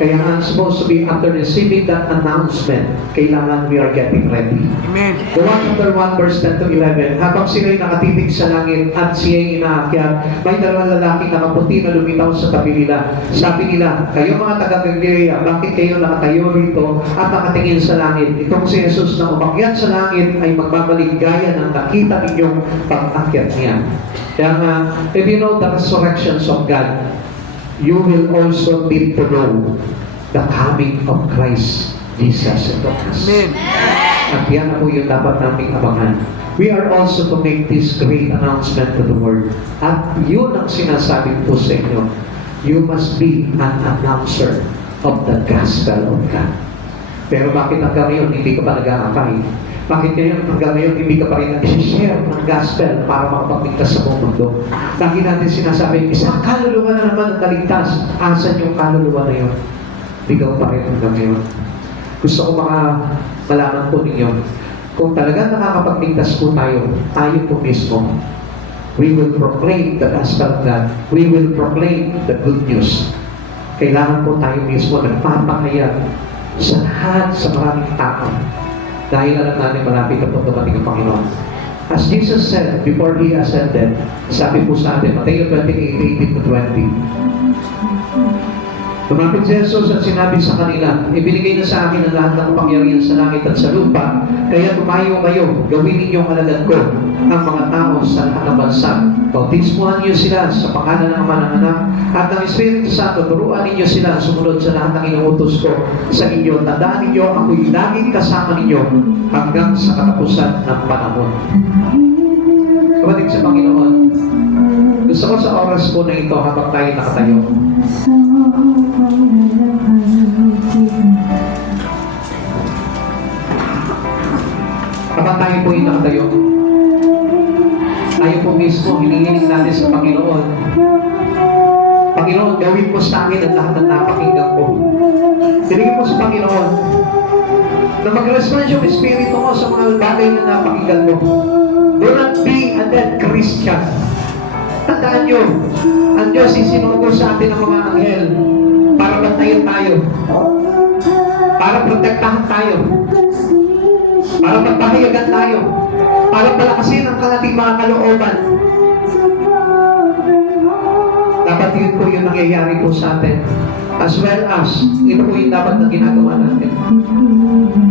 Kaya nga supposed to be after receiving that announcement, kailangan we are getting ready. Amen. Gawa chapter 1 verse 10 to 11, habang sila'y nakatitig sa langit at siya'y inaakyat, may dalawang lalaki nakaputi na lumitaw sa tabi nila. Sabi nila, kayo mga taga-Galilea, bakit kayo nakatayo rito at nakatingin sa langit? Itong si Jesus na umakyat sa langit ay magbabalik gaya ng nakita ninyong pag-akyat niya. Kaya nga, if you know the resurrections of God, you will also need to know the coming of Christ Jesus into us. Amen. At yan na po yung dapat nating abangan. We are also to make this great announcement to the world. At yun ang sinasabi po sa inyo. You must be an announcer of the gospel of God. Pero bakit hanggang ngayon hindi ka pa nag-aakay? Bakit hanggang ngayon hindi ka pa rin nag-share ng gospel para makapagligtas sa buong mundo? Lagi natin sinasabi, isang kaluluwa na naman ang naligtas. Asan yung kaluluwa na yun? Bigaw pa rin hanggang ngayon. Gusto ko malaman po ninyo, kung talagang nakakapagligtas po tayo po mismo, we will proclaim the gospel of God. We will proclaim the good news. Kailangan po tayo mismo nagpapahayag sa lahat, sa maraming tao. Dahil alam natin malapit na po dumating ang Panginoon. As Jesus said before He ascended, sabi po sa atin, Mateo 28:18-20, lumapit si Jesus at sinabi sa kanila, ibinigay na sa akin ang lahat ng kapangyarihan sa langit at sa lupa, kaya tumayo kayo, gawin ninyong alagad ko ang mga tao sa lahat ng bansa. Bautismuhan niyo sila sa pangalan ng Ama, ng Anak, at ng Espiritu Santo. Turuan ninyo sila sumunod sa lahat ng inuutos ko sa inyo. Tandaan ninyo, ako'y laging kasama ninyo hanggang sa katapusan ng panahon. Kapatid sa Panginoon, gusto ko sa oras po na ito habang tayo nakatayo, habang tayo po yung nakatayo, tayo po mismo hinihiling natin sa Panginoon. Panginoon, gawin mo sa akin ang lahat ng napakinggan ko. Hiningin mo sa Panginoon na mag-respond yung Espiritu mo sa mga bagay na napakinggan mo. Do not be a dead Christian. Tandaan nyo, ang Diyos isinugo sa atin ng mga anghel para bantayan tayo, para protektahan tayo, para magpahayagan tayo, para palakasin ang ating mga kalooban. Dapat yun po yung nangyayari po sa atin. As well as, ito po yung dapat na ginagawa natin.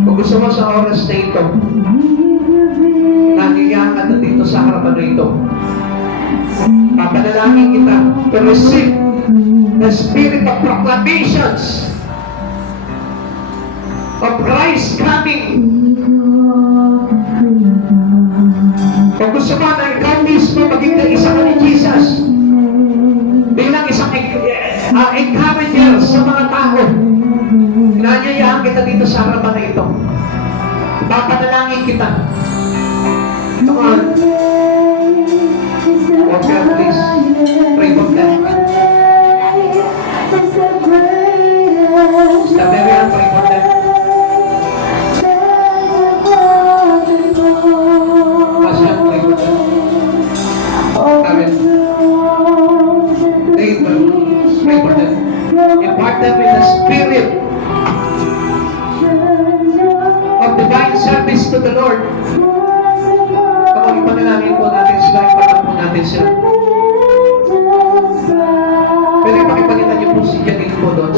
Kung gusto mo sa oras na ito, nangyayaan ka na dito sa harapan na ito, papanalangin kita to receive the spirit of proclamations of Christ coming. Kung gusto mo na ikaw mismo maging isa ka ni Jesus bilang isang encourager sa mga tao, inanyayaan kita dito sa harapan na ito. Papanalangin kita. Come on. Oh God, please pray for them. Staverian, pray for them. Passion, pray for them. Amen. Pray for them. Impart them with the spirit of divine service to the Lord. Kapag ipanalangin po natin sila, ipanalangin po natin sila. Pero ipakipagita niyo po si Janine po doon.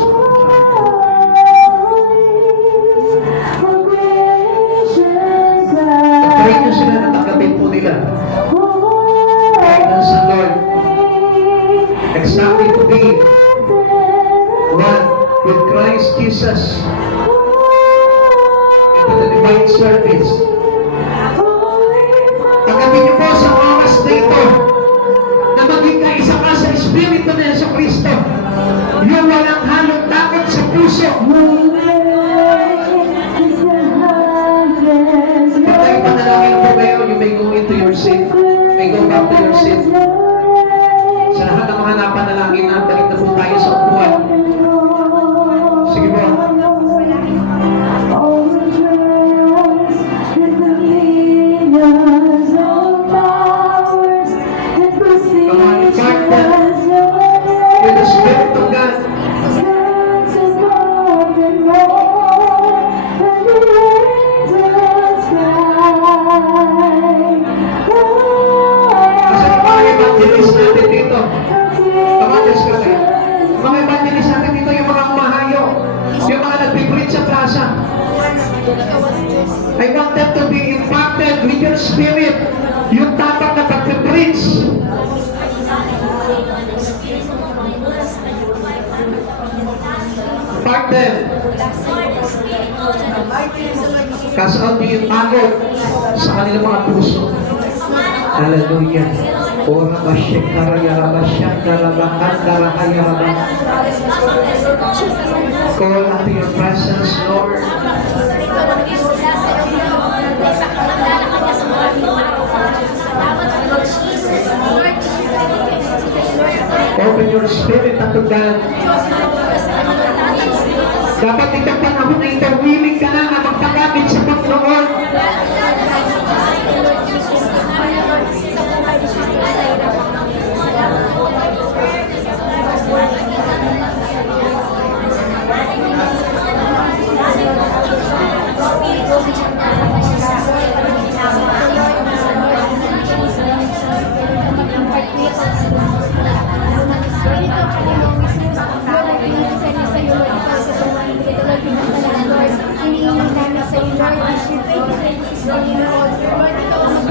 Pray niyo sila na tanggapin po nila. Guidance ng Lord. Exactly to be one with Christ Jesus into the divine service. Tanggapin niyo po sa oras na ito na maging kaisa ka sa Espiritu na Yesu Cristo. Yung walang halong takot sa puso. Patay panalangin po kayo, you may go into your seat. May go back to your seat. Sa lahat ng mga napanalangin na balik na po tayo sa upuan. Sige po. With the Spirit of God. I want them to be impacted with your spirit. Yung tatak na pag-preach. Impart them. Cast out yung takot sa kanilang mga puso. Hallelujah. Ora basyekara yarabashyakara bakandara hayaraba. Call unto your presence, Lord. Open your spirit unto God. Dapat itong panahon na ito, willing ka na magpagamit sa Panginoon.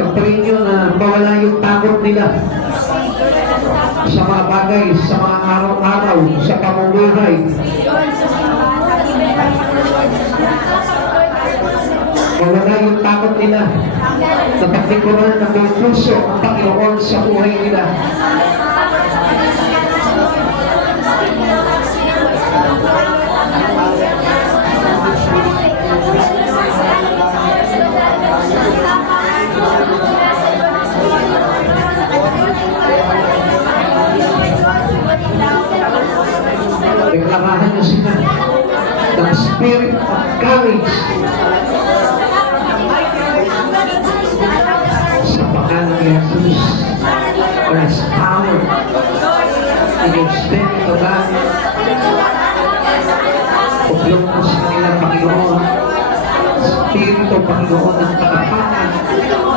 Pagparin nyo na mawala yung takot nila sa mga bagay, sa mga araw-araw, sa pamumuhay. Mawala yung takot nila na paglikuran ng buong puso ang Panginoon sa buhay nila. Deklarahan nyo sila ng spirit of courage sa pangalan ni Jesus. There is power in your spirit of God. Uplong mo sa kanilang Panginoon. Spirito, Panginoon, ng katapatan.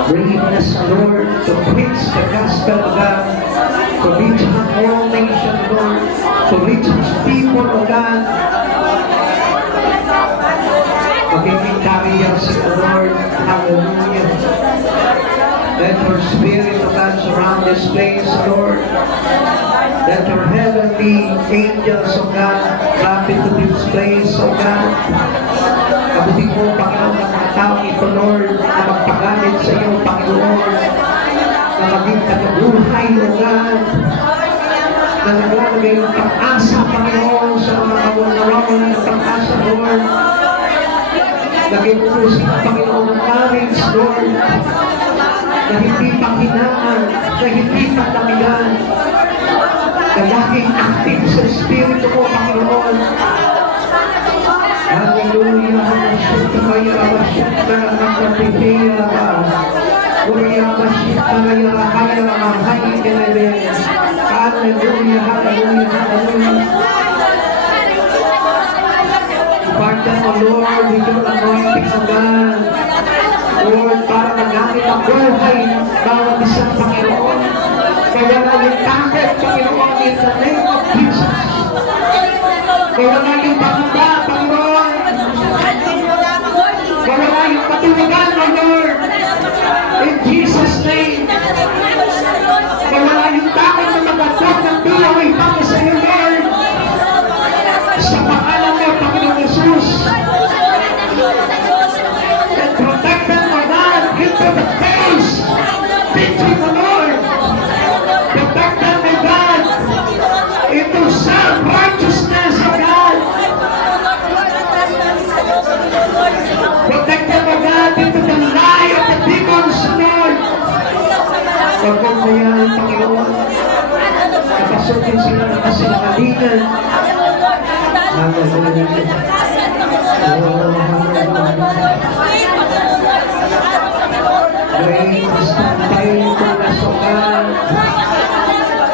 Braveness, Lord, to preach the gospel of God, to reach all nations, Lord, to reach His people, O God. Magiging carrier sila, Lord. Hallelujah. Let your spirit, O God, surround this place, Lord. Let your heavenly angels, O God, drop into this place, O God. Kabuti mo, Panginoon, ng mga tao ito, Lord, na magpagamit sa iyo, Panginoon, na maging tagabuhay, O God, na naglalagay ng pag-asa, Panginoon, sa mga nawawalan ng pag-asa, Lord. Lagay mo po sila, Panginoon, ng courage, Lord, na hindi panghinaan, na hindi patamigan, na laging active sa Espiritu mo, Panginoon. Hallelujah, hallelujah, Pardon mo, Lord, with your anointing, O God. Lord, para magamit ang buhay ng bawat isang Panginoon. Kaya na yung takot, Panginoon, in the name of Jesus. Kaya na yung pangamba, Panginoon. Kaya na yung patuwagan, O Lord. In Jesus' name. Kaya na yung takot na magatot ng buhay para sa iyo, Lord. Sa pangalan mo, Panginoon Jesus. And protect them, O God, into the face. Victory, O Lord. Protect them, O God, into self-righteousness, O God. Protect them, O God, into the lie of the demons, Lord. Pagkong na yan, Panginoon, napasukin sila ng kasinangalinan. Great is the faithfulness of God.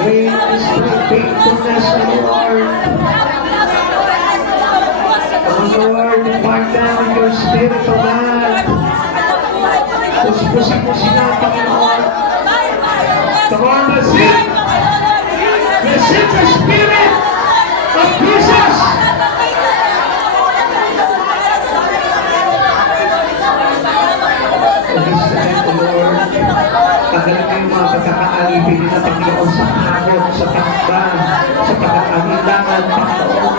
Great is the faithfulness of the Lord. O Lord, impart them your spirit, O God. Puspusin mo sila, Panginoon. Come on, receive. Receive the spirit of Jesus. alipin nila, Panginoon, sa hamon, sa takban, sa pagkakahindangan, Panginoon.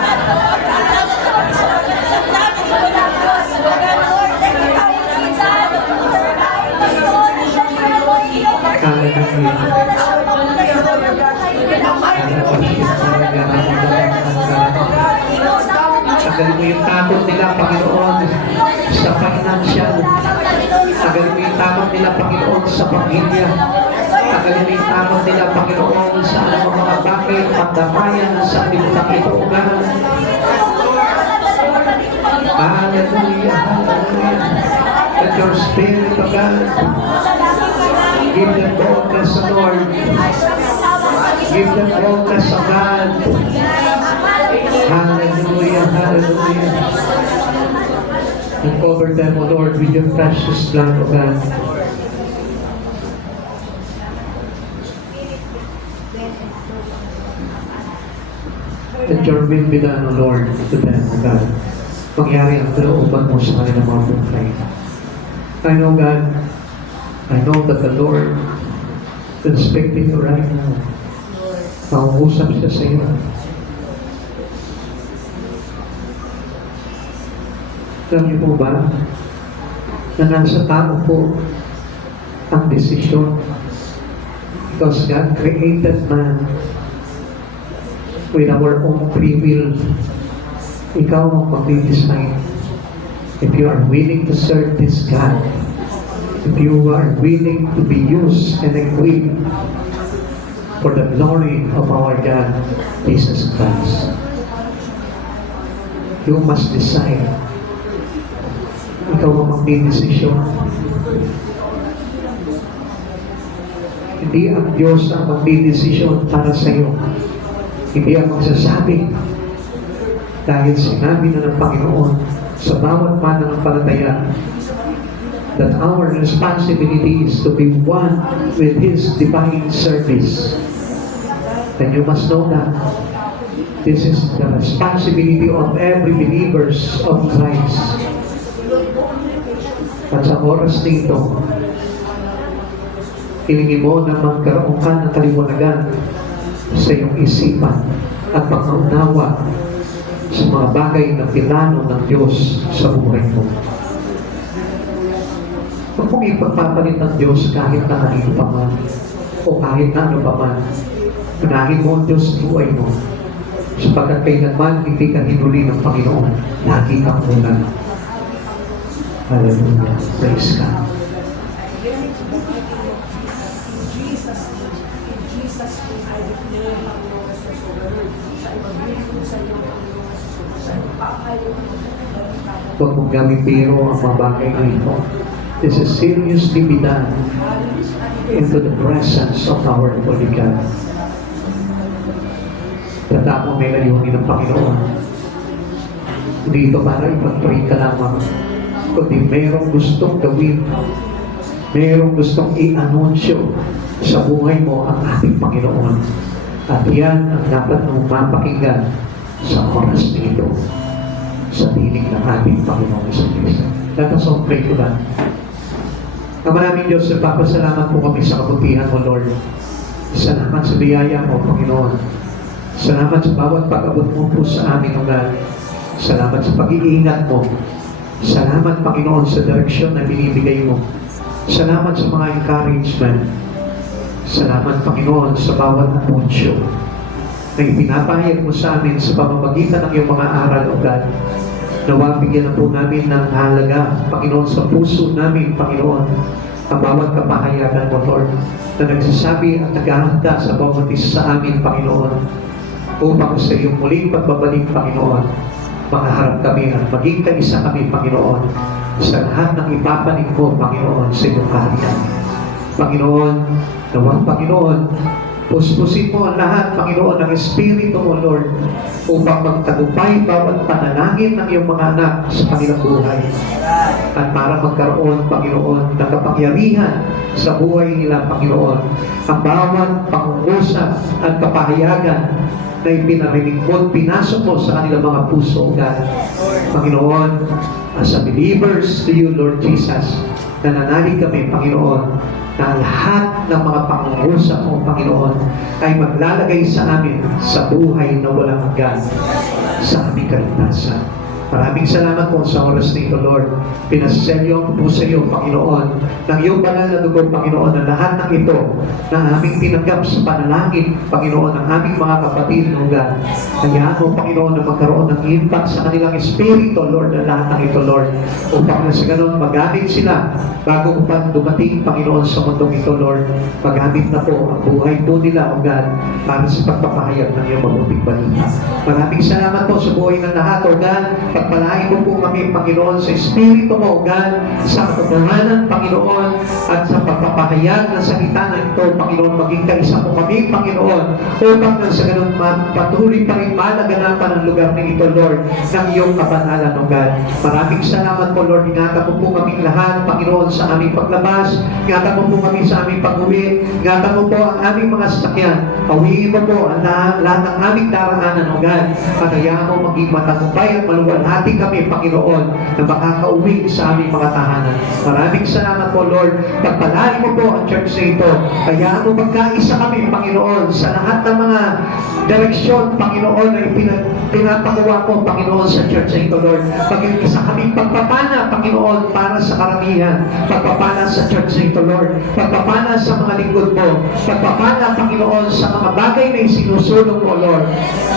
Tagalin mo yung takot nila, Panginoon, sa financial. Tagalin mo yung takot nila, Panginoon, sa pamilya. Tagalin mo yung takot nila, Panginoon, sa anumang mga bagay, pagdamayan sa pinutang ito, O God. Hallelujah, hallelujah. Let your spirit, O God, give them boldness, O Lord. Give them boldness, O God. Hallelujah, hallelujah. And cover them, O Lord, with your precious blood, O God. Let your will be done, O Lord, to them, O God. Mangyari ang kalooban mo sa kanilang mga buhay. I know, God, I know that the Lord will speak to you right now. Mauusap siya sa iyo. Alam niyo po ba na nasa tao po ang desisyon? Because God created man with our own free will. Ikaw ang mag-decide. If you are willing to serve this God, if you are willing to be used and equipped for the glory of our God, Jesus Christ, you must decide. Ikaw ang magdidesisyon. Hindi ang Diyos ang magdidesisyon para sa iyo. Hindi ang magsasabi. Dahil sinabi na ng Panginoon sa bawat mananampalataya that our responsibility is to be one with His divine service. And you must know that this is the responsibility of every believers of Christ. At sa oras nito, hilingin mo na magkaroon ka ng kaliwanagan sa iyong isipan at pagkaunawa sa mga bagay na plano ng Diyos sa buhay mo. Huwag mong ipagpapalit ng Diyos kahit na kanino pa man o kahit na ano pa man. Unahin mo ang Diyos sa buhay mo sapagkat kailanman hindi ka hinuli ng Panginoon. Lagi kang una. Hallelujah. Praise God. Huwag mong gamit biro ang mga bagay na ito. This is seriously be done into the presence of our Holy God. Tata mo may layunin ng Panginoon. Hindi ito para ipag-pray ka lamang, kundi mayroong gustong gawin, mayroong gustong i-anunsyo sa buhay mo ang ating Panginoon. At yan ang dapat mong mapakinggan sa oras nito, sa tinig ng ating Panginoon sa Kristo. Let us all pray to God. Ang maraming Diyos, nagpapasalamat po kami sa kabutihan mo, Lord. Salamat sa biyaya mo, Panginoon. Salamat sa bawat pag-abot mo po sa amin, O God. Salamat sa pag-iingat mo. Salamat, Panginoon, sa direksyon na binibigay mo. Salamat sa mga encouragement. Salamat, Panginoon, sa bawat anunsyo na ipinapahayag mo sa amin sa pamamagitan ng iyong mga aral, O God. Nawa, bigyan na po namin ng halaga, Panginoon, sa puso namin, Panginoon, ang bawat kapahayagan mo, Lord, na nagsasabi at naghahanda sa bawat isa sa amin, Panginoon, upang sa iyong muling pagbabalik, Panginoon, makaharap kami at maging kaisa kami, Panginoon, sa lahat ng ipapanig mo, Panginoon, sa iyong kaharian. Panginoon, nawang Panginoon, puspusin mo ang lahat, Panginoon, ng Espiritu mo, Lord, upang magtagumpay bawat panalangin ng iyong mga anak sa kanilang buhay. At para magkaroon, Panginoon, ng kapangyarihan sa buhay nila, Panginoon, ang bawat pangungusap at kapahayagan na ipinarinig mo at pinasok mo sa kanilang mga puso, God. Panginoon, as a believers to you, Lord Jesus, nananalig kami, Panginoon, na lahat ng mga pangungusap mo, Panginoon, ay maglalagay sa amin sa buhay na walang hanggan sa aming kaligtasan. Maraming salamat po sa oras na ito, Lord. Pinaselyo po sa iyo, Panginoon, ng iyong banal na dugo, Panginoon, na lahat ng ito na aming tinanggap sa panalangin, Panginoon, ng aming mga kapatid, Lord. Hayaan mo, Panginoon, na magkaroon ng impact sa kanilang espiritu, Lord, na lahat ng ito, Lord. Upang na sa ganun, magamit sila bago pa dumating, Panginoon, sa mundong ito, Lord. Magamit na po ang buhay po nila, O God, para sa pagpapahayag ng iyong mabuting balita. Maraming salamat po sa buhay ng lahat, O God. Pagpalain mo po kami, Panginoon, sa Espiritu mo, God, sa katotohanan, Panginoon, at sa pagpapahayag ng salita na ito, Panginoon, maging kaisa po kami, Panginoon, upang nang sa ganun patuloy pa rin malaganapan ang lugar ng ito, Lord, ng iyong kabanalan, O God. Maraming salamat po, Lord. Ingatan mo po kami lahat, Panginoon, sa aming paglabas. Ingatan mo po kami sa aming pag-uwi. Ingatan mo po ang aming mga sasakyan. Pawiin mo po ang lahat ng aming daraanan, O God. At hayaan mo maging matagumpay at maluwalhati kami, Panginoon, na makakauwi sa aming mga tahanan. Maraming salamat po, Lord. Pagpalain mo po ang church na ito. Hayaan mo magkaisa kami, Panginoon, sa lahat ng mga direksyon, Panginoon, na pinapakuha po, Panginoon, sa church na ito, Lord. Maging isa kami pagpapana, Panginoon, para sa karamihan. Pagpapana sa church na ito, Lord. Pagpapana sa mga lingkod mo. Pagpapana, Panginoon, sa mga bagay na isinusulong mo, Lord.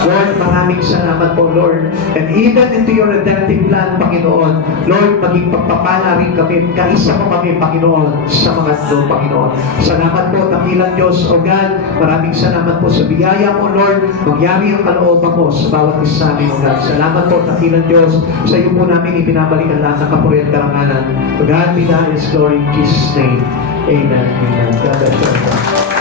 Lord, maraming salamat po, Lord. And even into your redemptive plan, Panginoon, Lord, maging pagpapala rin kami. Kaisa mo kami, Panginoon, sa mga ito, Panginoon. Salamat po, dakilang Diyos, O God. Maraming salamat po sa biyaya mo, Lord. Magyari ang kalooban mo sa bawat isa sa amin, O God. Salamat po, dakilang Diyos. Sa iyo po namin ibinabalik ang lahat ng kapurihan at karangalan. To God be the highest glory in Jesus' name. Amen. Amen. God bless you.